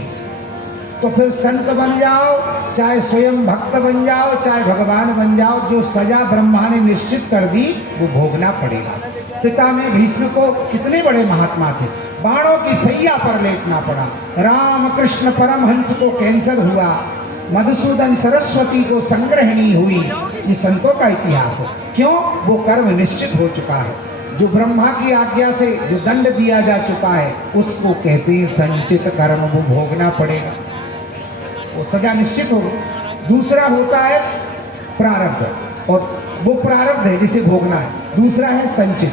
तो फिर संत बन जाओ, चाहे स्वयं भक्त बन जाओ, चाहे भगवान बन जाओ, जो सजा ब्रह्मा ने निश्चित कर दी वो भोगना पड़ेगा। पिता में भीष्म को कितने बड़े महात्मा थे, बाणों की सैया पर लेटना पड़ा। राम कृष्ण परमहंस को कैंसर हुआ, मधुसूदन सरस्वती को संग्रहणी हुई। ये संतों का इतिहास है। क्यों? वो कर्म निश्चित हो चुका है। जो ब्रह्मा की आज्ञा से जो दंड दिया जा चुका है उसको कहते हैं संचित कर्म, वो भोगना पड़ेगा, वो सजा निश्चित होगी। दूसरा होता है प्रारब्ध, और वो प्रारब्ध है जिसे भोगना है। दूसरा है संचित।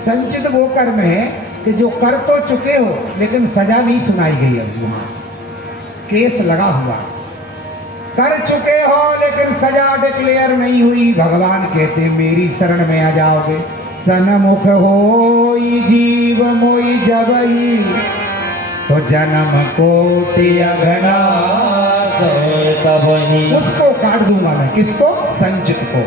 संचित वो कर्म है कि जो कर तो चुके हो लेकिन सजा नहीं सुनाई गई, अभी वहां से केस लगा हुआ है। कर चुके हो लेकिन सजा डिक्लेयर नहीं हुई, भगवान कहते हैं मेरी शरण में आ जाओगे। सनमुख होई जीव मोई जबई, तो जन्म कोटि अघनाश, उसको काट दूंगा मैं। किसको? संचित को,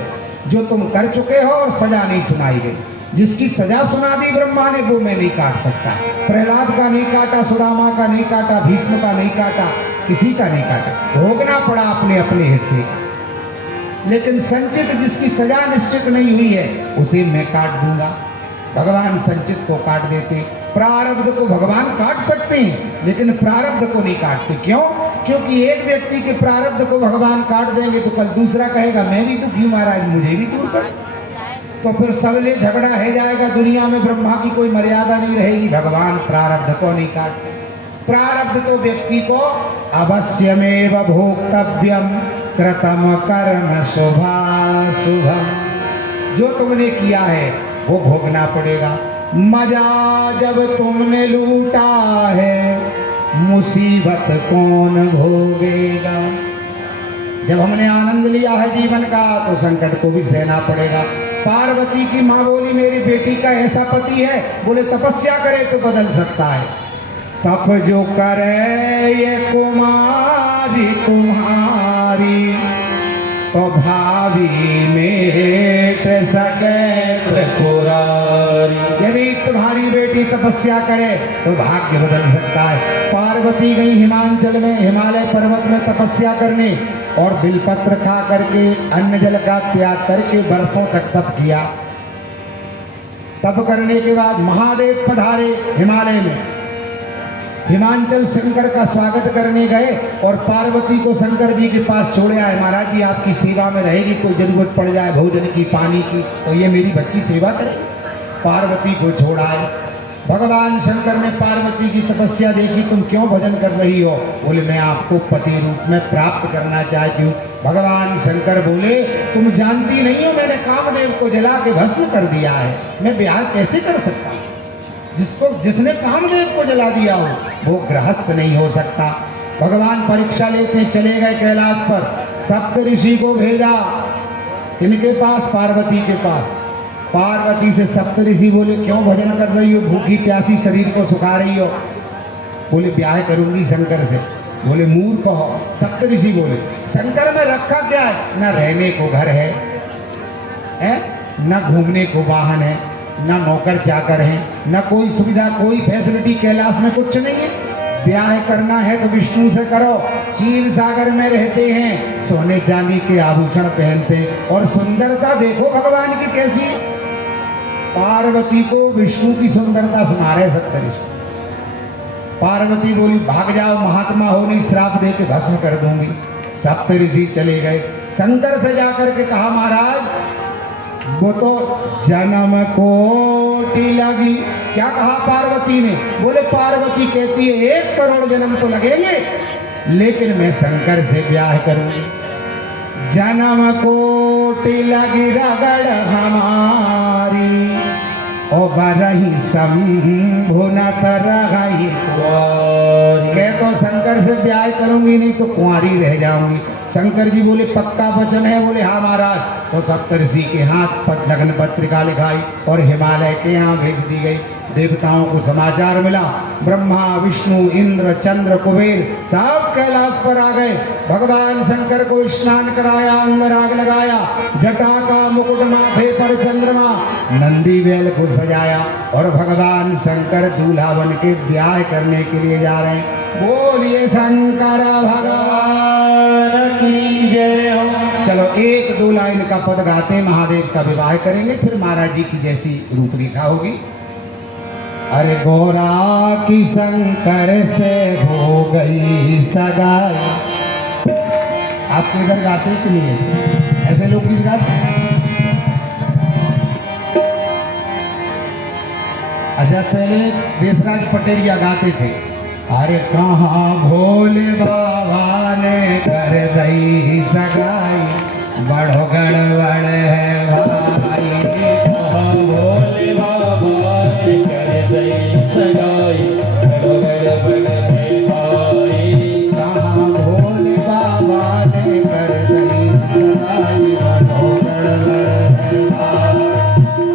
जो तुम कर चुके हो और सजा नहीं सुनाई गई। जिसकी सजा सुना दी ब्रह्मा ने वो मैं नहीं काट सकता। प्रहलाद का नहीं काटा, सुदामा का नहीं काटा, भीष्म का नहीं काटा, किसी का नहीं काटा, भोगना पड़ा अपने अपने हिस्से। लेकिन संचित जिसकी सजा निश्चित नहीं हुई है उसे मैं काट दूंगा। भगवान संचित को काट देते। प्रारब्ध को भगवान काट सकते हैं लेकिन प्रारब्ध को नहीं काटते। क्यों? क्योंकि एक व्यक्ति के प्रारब्ध को भगवान काट देंगे तो कल दूसरा कहेगा मैं भी दुखी महाराज, मुझे भी दूर कर, तो फिर सबले झगड़ा है जाएगा दुनिया में, ब्रह्मा की कोई मर्यादा नहीं रहेगी। भगवान प्रारब्ध को नहीं काटते। प्रारब्ध तो व्यक्ति को अवश्यमेव भोक्तव्यम कृतम कर्म शुभाशुभम, जो तुमने किया है वो भोगना पड़ेगा। मजा जब तुमने लूटा है मुसीबत कौन भोगेगा। जब हमने आनंद लिया है जीवन का तो संकट को भी सहना पड़ेगा। पार्वती की माँ बोली मेरी बेटी का ऐसा पति है, बोले तपस्या करे तो बदल सकता है। तप जो करे ये कुमारी तुम्हारी, तो भावी मेट सके त्रिपुरारी। यदि तुम्हारी बेटी तपस्या करे तो भाग्य बदल सकता है। पार्वती गई हिमांचल में, हिमालय पर्वत में तपस्या करने, और बिलपत्र खा करके अन्न जल का त्याग करके वर्षों तक तप किया। तप करने के बाद महादेव पधारे हिमालय में। हिमांचल शंकर का स्वागत करने गए और पार्वती को शंकर जी के पास छोड़े आए। महाराज जी आपकी सेवा में रहेगी, कोई जरूरत पड़ जाए भोजन की, पानी की, तो ये मेरी बच्ची सेवा करे। पार्वती को छोड़ाए। भगवान शंकर ने पार्वती की तपस्या देखी, तुम क्यों भजन कर रही हो? बोले मैं आपको पति रूप में प्राप्त करना चाहती हूँ। भगवान शंकर बोले तुम जानती नहीं हो मैंने कामदेव को जला के भस्म कर दिया है, मैं ब्याह कैसे कर सकता हूँ? जिसने कामदेव को जला दिया हो वो गृहस्थ नहीं हो सकता। भगवान परीक्षा लेते चले गए कैलाश पर। सप्त ऋषि को भेजा, इनके पास, पार्वती के पास। पार्वती से सप्त ऋषि बोले क्यों भजन कर रही हो, भूखी प्यासी शरीर को सुखा रही हो? बोले ब्याह करूंगी शंकर से। बोले मूर्ख हो। सप्त ऋषि बोले शंकर में रखा क्या है? न रहने को घर है, न घूमने को वाहन है, न नौकर चाकर है, न कोई सुविधा, कोई फैसिलिटी कैलाश में कुछ नहीं है। ब्याह करना है तो विष्णु से करो। क्षीर सागर में रहते हैं, सोने चांदी के आभूषण पहनते, और सुंदरता देखो भगवान की कैसी। पार्वती को विष्णु की सुंदरता सुना रहे सप्त ऋषि। पार्वती बोली भाग जाओ, महात्मा हो नहीं, श्राप दे के भस्म कर दूंगी। सप्त ऋषि चले गए। शंकर से जाकर के कहा महाराज वो तो जन्म कोटि लगी। क्या कहा पार्वती ने? बोले पार्वती कहती है 1 करोड़ जन्म तो लगेंगे लेकिन मैं शंकर से ब्याह करूंगी। जन्म कोटि लगी रगड़ हमारी, ओ बरही शंभु न तरही कुंवारी। कह तो शंकर से ब्याह करूंगी नहीं तो कुंवारी रह जाऊंगी। शंकर जी बोले पक्का वचन है? बोले हाँ महाराज। तो सप्त ऋषि के हाथ लग्न पत्रिका लिखाई और हिमालय के यहाँ भेज दी गई। देवताओं को समाचार मिला, ब्रह्मा विष्णु इंद्र चंद्र कुबेर सब कैलाश पर आ गए। भगवान शंकर को स्नान कराया, अंगराग लगाया, जटा का मुकुट माथे पर चंद्रमा, नंदी बैल को सजाया, और भगवान शंकर दूल्हा बन के ब्याह करने के लिए जा रहे हैं। बोलिए शंकर भगवान की जय हो। चलो 1-2 लाइन का पद गाते महादेव का विवाह करेंगे, फिर महाराज जी की जैसी रूपरेखा होगी। अरे गोरा की शंकर से हो गई सगाई। आपके इधर गाते कि नहीं? ऐसे लोग गीत गाते। अच्छा पहले देशराज पटेरिया गाते थे, अरे कहाँ भोले बाबा ने कर दई सगाई, बड़ो गड़बड़ है भाई। कहाँ भोले बाबा ने कर दई सगाई, बड़ो गड़बड़ है भाई। कहाँ भोले बाबा ने कर दई सगाई, बड़ो गड़बड़ है भाई।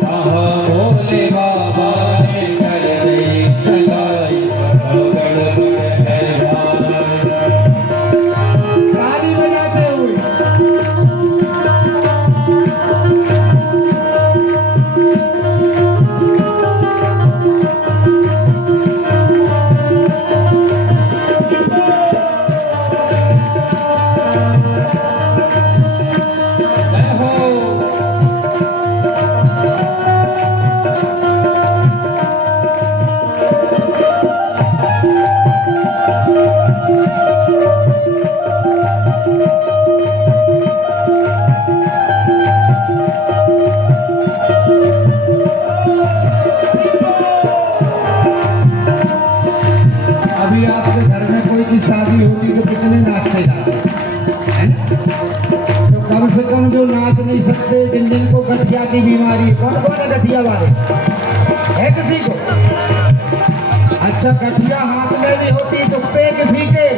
कहाँ भोले बाबा ने कर दई सगाई, बड़ो गड़बड़ है भाई। ताली बजाते हुए जय हो। अभी आपके घर में कोई की शादी होती तो कितने नाचते जाते हैं? तो कम से कम जो नाच नहीं सकते, जिन जिन को गठिया की बीमारी, कौन कौन है गठिया वाले, है किसी को? अच्छा गठिया हाथ में भी होती, दुखते हैं किसी के,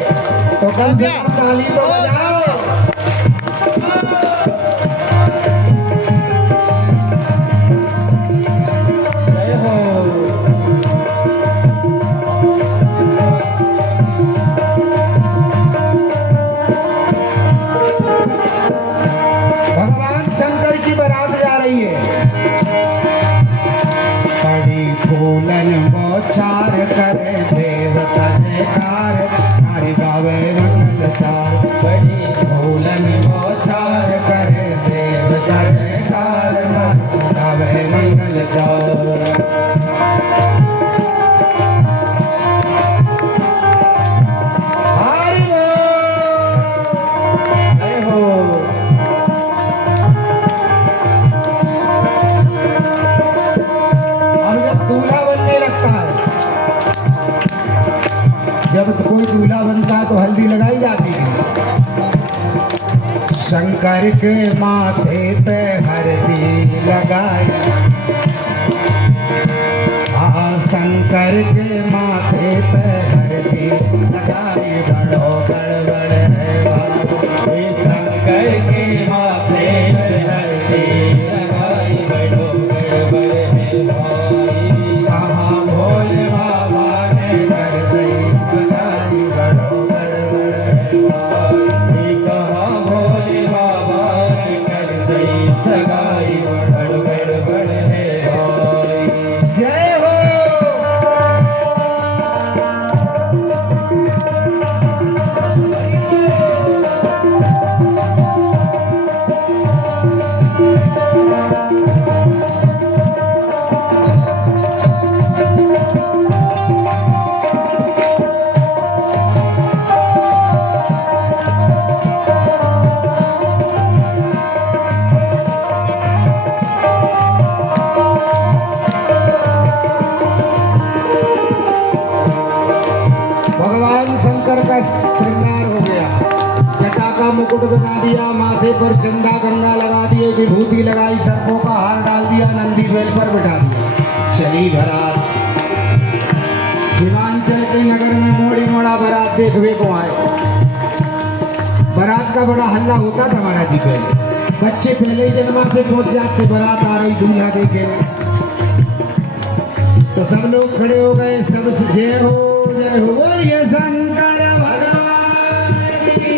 तो कम से कम ताली तो बजाओ। जय हो। भगवान शंकर की बारात जा रही है, बड़ी फूलन बौछार करे देवता जयकार, नारी गावे मंगल चार। बड़ी फूलन बौछार करे देवता जयकार, नारी गावे मंगल चार। हरि बोल। जय हो। अब जब दूल्हा बनने लगता है, जब तो कोई दूल्हा बनता है तो हल्दी लगाई जाती है। शंकर के माथे पे हल्दी लगाई, हाँ शंकर के माथे पे हल्दी लगाई, बड़ो गड़बड़ है भाई। शंकर के माथे पे हल्दी लगाई, बड़ो गड़बड़ है भाई। कहाँ भोले बाबा ने कर दई सगाई, बड़ो गड़बड़ है भाई। कहाँ भोले बाबा ने कर दई सगाई, बड़ो गड़बड़ है भाई। जय हो। भगवान शंकर का श्रृंगार हो गया, जटा का मुकुट बना दिया, माथे पर चंदा गंगा लगा दिए, विभूति लगाई, सर्पों का हार डाल दिया, नंदी बैल पर बिठा दिया। चली बारात हिमाचल के नगर में, मोड़ी मोड़ा बारात देखने को आए। बारात का बड़ा हल्ला होता था महाराज जी पहले, बच्चे पहले ही जन्मा से पहुंच जाते, बारात आ रही दूल्हा देखे, तो सब लोग खड़े हो गए, सब जय हो बोलिए शंकर भगवान की।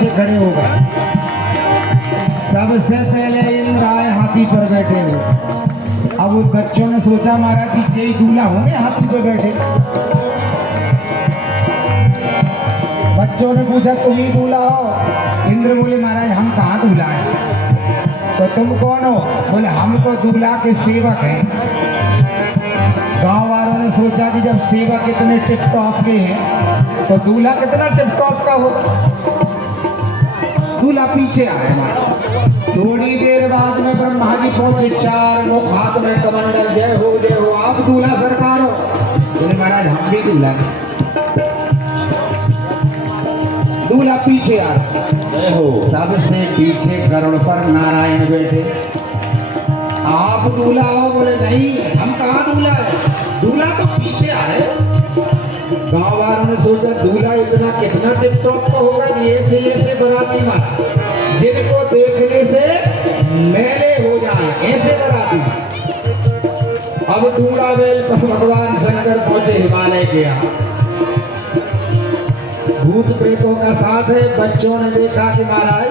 बच्चे खड़े हो गए। सबसे पहले इंद्र आए, हाथी पर बैठे हुए। अब उन बच्चों ने सोचा महाराज जी यही दूल्हा होंगे हाथी पर बैठे। बच्चों ने पूछा तुम ही दूल्हा हो? इंद्र बोले महाराज हम कहाँ दूल्हा हैं। तो तुम कौन हो? बोले हम तो दूल्हा के सेवक हैं। गांव वालों ने सोचा कि जब सेवक इतने टिप टॉप के हैं तो दूल्हा कितना टिप टॉप का होगा। दूल्हा पीछे आए महाराज। थोड़ी देर बाद में ब्रह्मा जी पहुंचे, चार मुख हाथ में कमंडल, जय हो आप दूल्हा सरकार हो। बोले महाराज हम भी दूल्हा हैं। दूल्हा पीछे आ रहा, सबसे पीछे गरुड़ पर नारायण बैठे। आप दूल्हा हो? बोले नहीं हम कहाँ दूल्हा है, दूल्हा तो पीछे आ रहे। गांव वालों ने सोचा दूल्हा इतना कितना टिप टॉप का होगा कि ऐसे बराती मारा जिनको देखने से मेले हो जाए, ऐसे बराती। अब डूंगा बेल पर भगवान शंकर पहुंचे हिमालय के यहाँ। भूत प्रेतों का साथ है। बच्चों ने देखा कि महाराज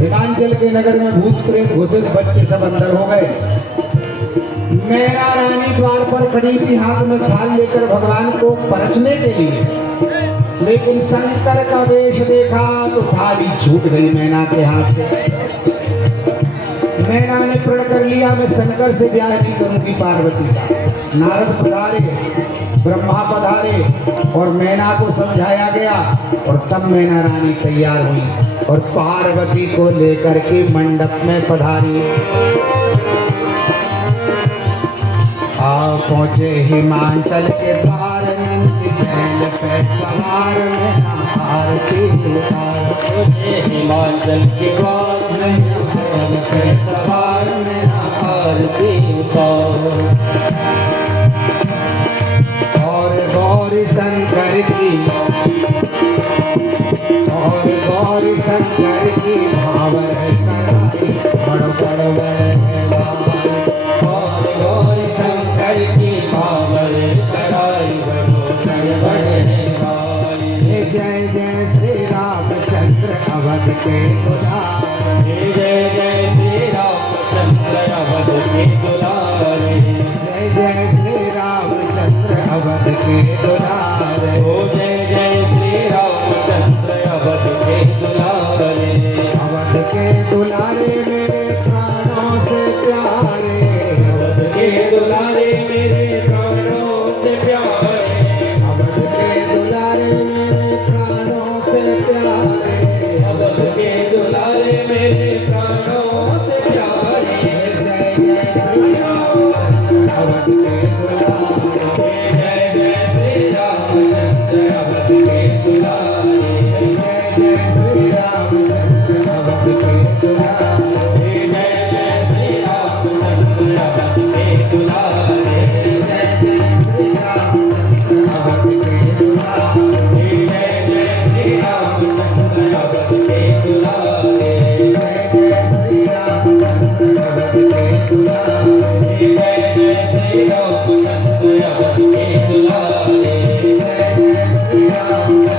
हिमाचल के नगर में भूत प्रेत घुसे, बच्चे सब अंदर हो गए। मैना रानी द्वार पर खड़ी थी, हाथ में थाल लेकर भगवान को परचने के लिए। लेकिन शंकर का वेश देखा तो थाली छूट गई मैना के हाथ से। मैना ने प्रण कर लिया मैं शंकर से ब्याह नहीं करूंगी पार्वती का। नारद पधारे, ब्रह्मा पधारे और मैना को समझाया गया और तब मैना रानी तैयार हुई और पार्वती को लेकर के मंडप में पधारी। आओ पहुंचे हिमाचल के पार, नंदी बैल पे सवार, मैना आरती उतार। पहुंचे हिमाचल के पार, बैल पे सवार, मैना आरती उतार। और गौरी शंकर की, और गौरी शंकर की भावर कराई, बड़ बड़ वैभव। और गौरी शंकर की भावर कराई, बड़ बड़ भाई। जय जय श्री रामचंद्र अवध के दुलारे। जय जय श्री रामचंद्र अवध के दुलारे। जय जय श्री रामचंद्र अवध के दुलारे। ओ जय जय श्री रामचंद्र अवध के दुलारे। अवध के दुलारे मेरे प्राणों से प्यारे। अवध के दुलारे मेरे प्राणों से प्यारे। अवध के दुलारे मेरे प्राणों से प्यारे। अवध के दुलारे मेरे प्राणों से प्यारे। जय जय श्री रामचंद्र अवध के दुलारे। जय जय श्री रामचंद्र अवध के दुलारे। जय जय श्री रामचंद्र अवध के दुलारे। जय जय श्री रामचंद्र अवध के दुलारे। जय जय श्री रामचंद्र अवध के दुलारे। जय जय श्री रामचंद्र अवध के दुलारे। जय जय श्री रामचंद्र अवध के दुलारे। जय जय श्री रामचंद्र अवध के दुलारे। जय जय श्री रामचंद्र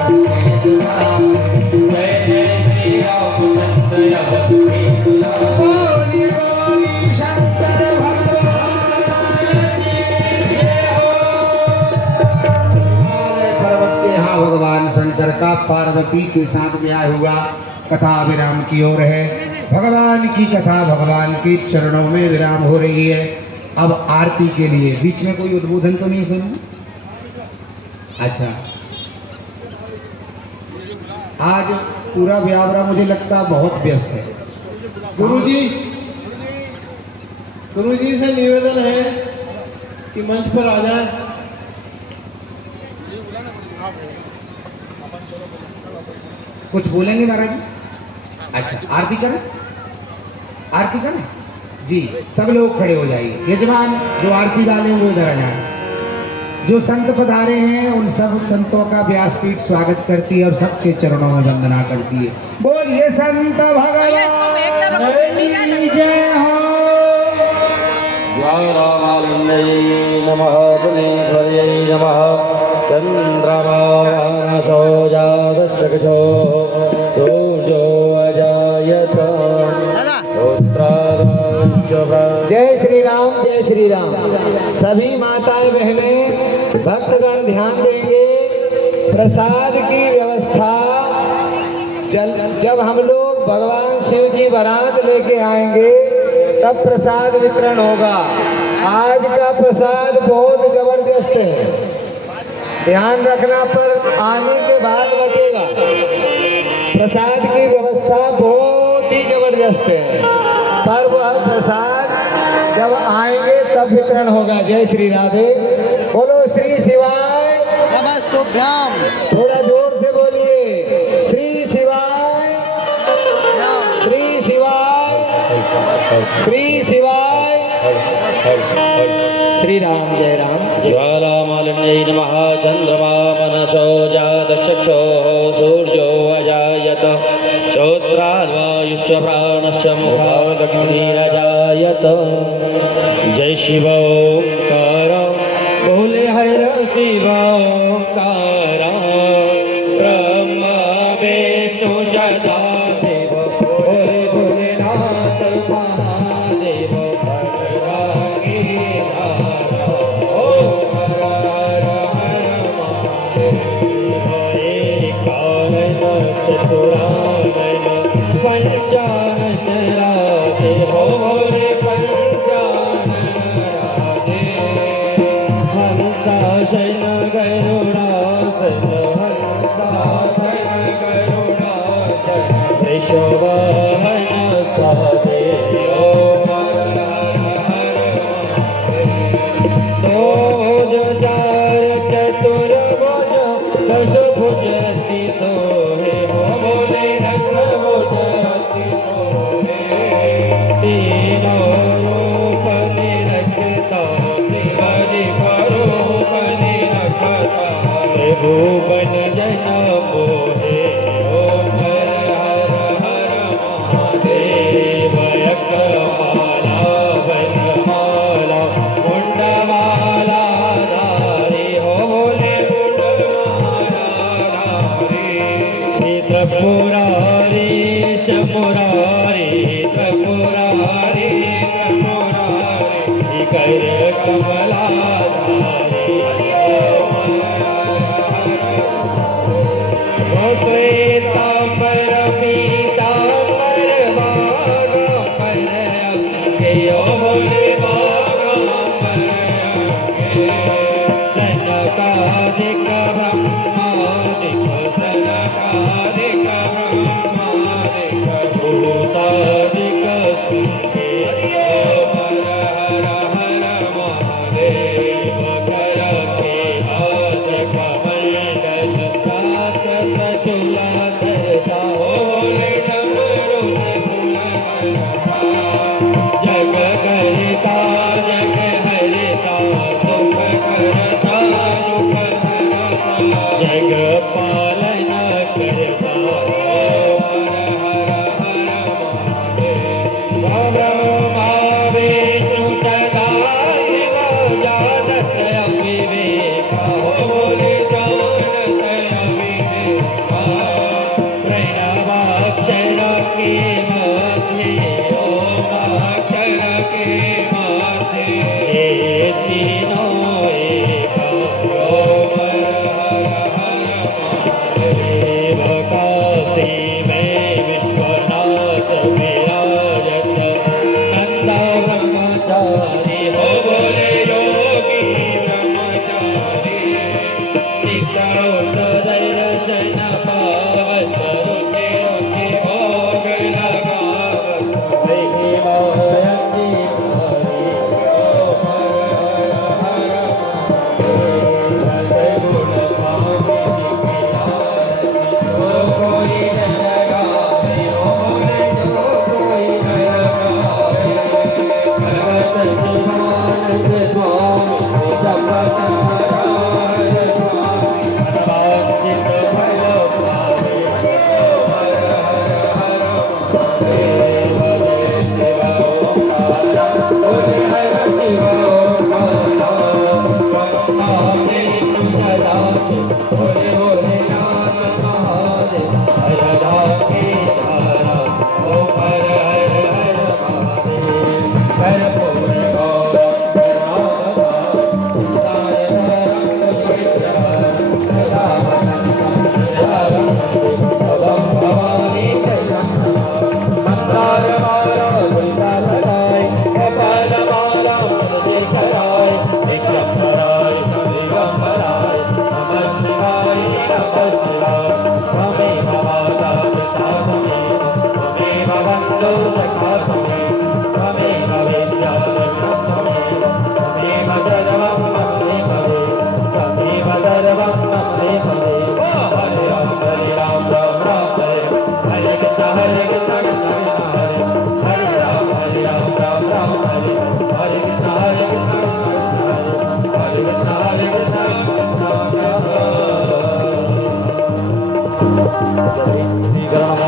अवध के दुलारे। जय जय श्री रामचंद्र अवध के दुलारे। बोली बोली शंकर भगवान की जय हो। हिमालय पर्वत के यहाँ भगवान शंकर का पार्वती के साथ ब्याह हुआ। कथा विराम की ओर है। भगवान की कथा भगवान के चरणों में विराम हो रही है। अब आरती के लिए बीच में कोई उद्बोधन तो नहीं सुना? अच्छा, आज पूरा व्यावरा मुझे लगता बहुत व्यस्त है। गुरुजी से निवेदन है कि मंच पर आ जाए। कुछ बोलेंगे महाराज जी? अच्छा, आरती करें? आरती करें जी। सब लोग खड़े हो जाइए। यजमान जो आरती वाले हैं वो इधर आ जाए। जो संत पधारे हैं उन सब संतों का व्यासपीठ स्वागत करती है और सबके चरणों में वंदना करती है। बोलिए संत भगवान की जय हो। जय रामानंदये नमः। बुद्धेश्वर्यै नमः। चंद्रमा सोजातस्य राम। सभी माताएं बहनें भक्तगण ध्यान देंगे। प्रसाद की व्यवस्था जब हम लोग भगवान शिव की बारात लेके आएंगे तब प्रसाद वितरण होगा। आज का प्रसाद बहुत जबरदस्त है, ध्यान रखना, पर आने के बाद बटेगा। प्रसाद की व्यवस्था बहुत ही जबरदस्त है, पर वह प्रसाद जब आएंगे तब वितरण होगा। जय श्री राधे। बोलो श्री शिवाय। नमस्तुभ्याम। थोड़ा जोर से बोलिए। श्री शिवाय, श्री शिवाय, श्री शिवाय। श्री राम, जय राम। ज्वालामालिन्यै नमः। चन्द्रमा मनसो जातचक्षुः सूर्यो अजायत श्रोत्राद्वायुश्च प्राणश्च मुखादग्निरजायत। जय शिव ओंकार बोले हर शिव ओंकार। ब्रह्म विष्णु सदाशिव बोले भोलेनाथ महादेव। भूपन जन मोहे ओम हर हर हर महादेव। यज्ञमाला वनमाला मुंडमाला धारी हो बोले मुंडमाला धारी। त्रिपुरारी शमुरारी त्रिपुरारी त्रिपुरारी कर कमला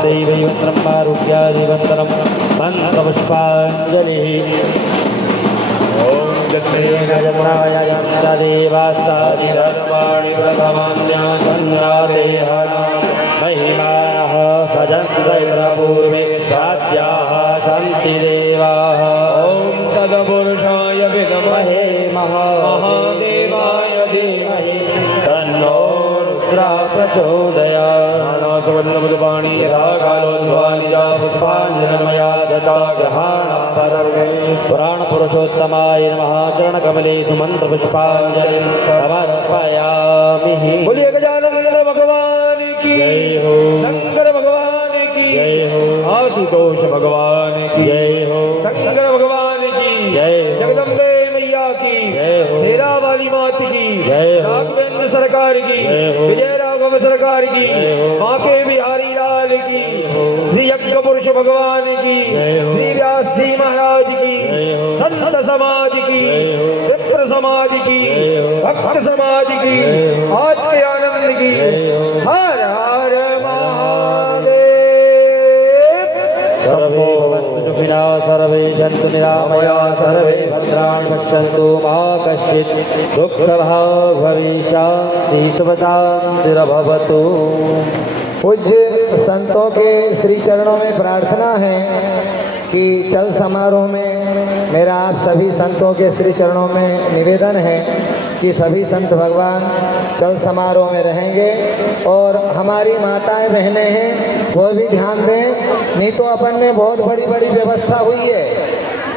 दैवैवन्त्रं मारुह्यादिवन्तरं मन्त्रपुष्पाञ्जलिः ॐ गजत्राय देवास्तादिरमाणि प्रथमान्यासन्नादेहना महिमाः सजन्तैर्पूर्वे साध्याः सन्ति देवाः ॐ तदपुरुषाय विद्महे महादेवाय धीमहि तन्नो रुद्रः प्रचोदयात् सुवर्णमुद्वाणी यथा कालोद्वानिजा पुष्पाञ्जलिर्मया दत्ता ग्रहाणां पुराणपुरुषोत्तमाय नमः चरणकमले सुमन्त्रपुष्पाञ्जलिं समर्पयामि। बोलिए गजानन भगवान की जय हो, शंकर भगवान की जय हो, आशुतोष भगवान की जय हो, शंकर भगवान की जय हो, जगदम्बे मैया की जय हो, शेरा वाली मात की जय हो, राघवेंद्र सरकार की जय हो, विजय राघव सरकार की जय हो, बांके बिहारी लाल की श्री यज्ञ पुरुष भगवान की श्री व्यास जी महाराज की संत समाज की विप्र समाज की भक्त समाज की आत्म आनंद की हर हर महादेव। सर्वे भवन्तु सुखिनः सर्वे सन्तु निरामयाः सर्वे भद्राणि पश्यन्तु मा कश्चित् दुःखभाग् भवेत्। पूज्य संतों के श्री चरणों में प्रार्थना है कि चल समारोह में मेरा आप सभी संतों के श्री चरणों में निवेदन है कि सभी संत भगवान चल समारोह में रहेंगे और हमारी माताएं बहनें हैं वो भी ध्यान दें, नहीं तो अपन ने बहुत बड़ी बड़ी व्यवस्था हुई है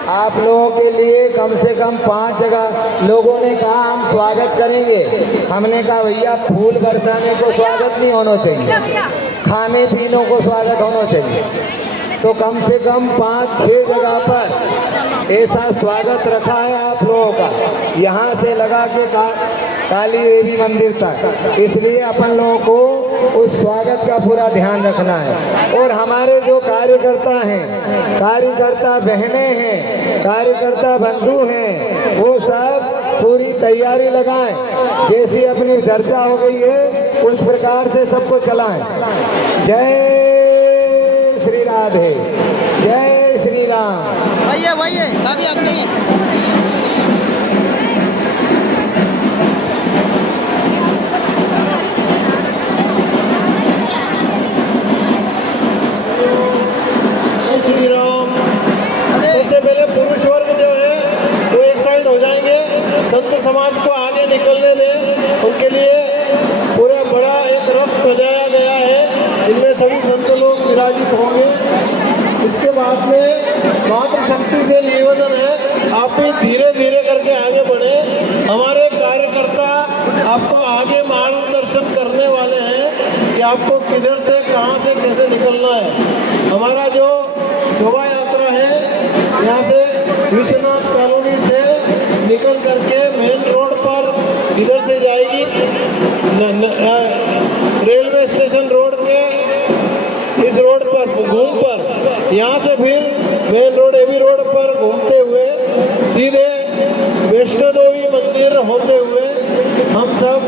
आप लोगों के लिए। कम से कम 5 जगह लोगों ने कहा हम स्वागत करेंगे, हमने कहा भैया फूल बरसाने को स्वागत नहीं होना चाहिए, खाने पीने को स्वागत होना चाहिए। तो कम से कम 5-6 जगह पर ऐसा स्वागत रखा है आप लोगों का, यहाँ से लगा के काली देवी मंदिर तक। इसलिए अपन लोगों को उस स्वागत का पूरा ध्यान रखना है। और हमारे जो कार्यकर्ता हैं, कार्यकर्ता बहनें हैं, कार्यकर्ता बंधु हैं, वो सब पूरी तैयारी लगाएं। जैसी अपनी चर्चा हो गई है उस प्रकार से सबको चलाएं। जय श्री राधे, जय श्री राम। भैया भैया अभी अपनी श्री राम। सबसे पहले पुरुष वर्ग जो है वो एक साइड हो जाएंगे, संत समाज को आगे निकलने दें। उनके लिए पूरा बड़ा एक रथ सजाया गया है, इनमें सभी संत लोग विराजित होंगे। इसके बाद में मातृशक्ति से निवेदन है आप भी धीरे धीरे करके आगे बढ़े। हमारे कार्यकर्ता आपको आगे मार्गदर्शन करने वाले हैं कि आपको किधर से कहाँ से कैसे निकलना है। हमारा जो शोभा यात्रा है यहाँ से विश्वनाथ कॉलोनी से निकल करके मेन रोड पर इधर से जाएगी, रेलवे स्टेशन रोड के इस रोड पर घूम पर, यहाँ से फिर मेन रोड एवी रोड पर घूमते हुए सीधे वैष्णो देवी मंदिर होते हुए हम सब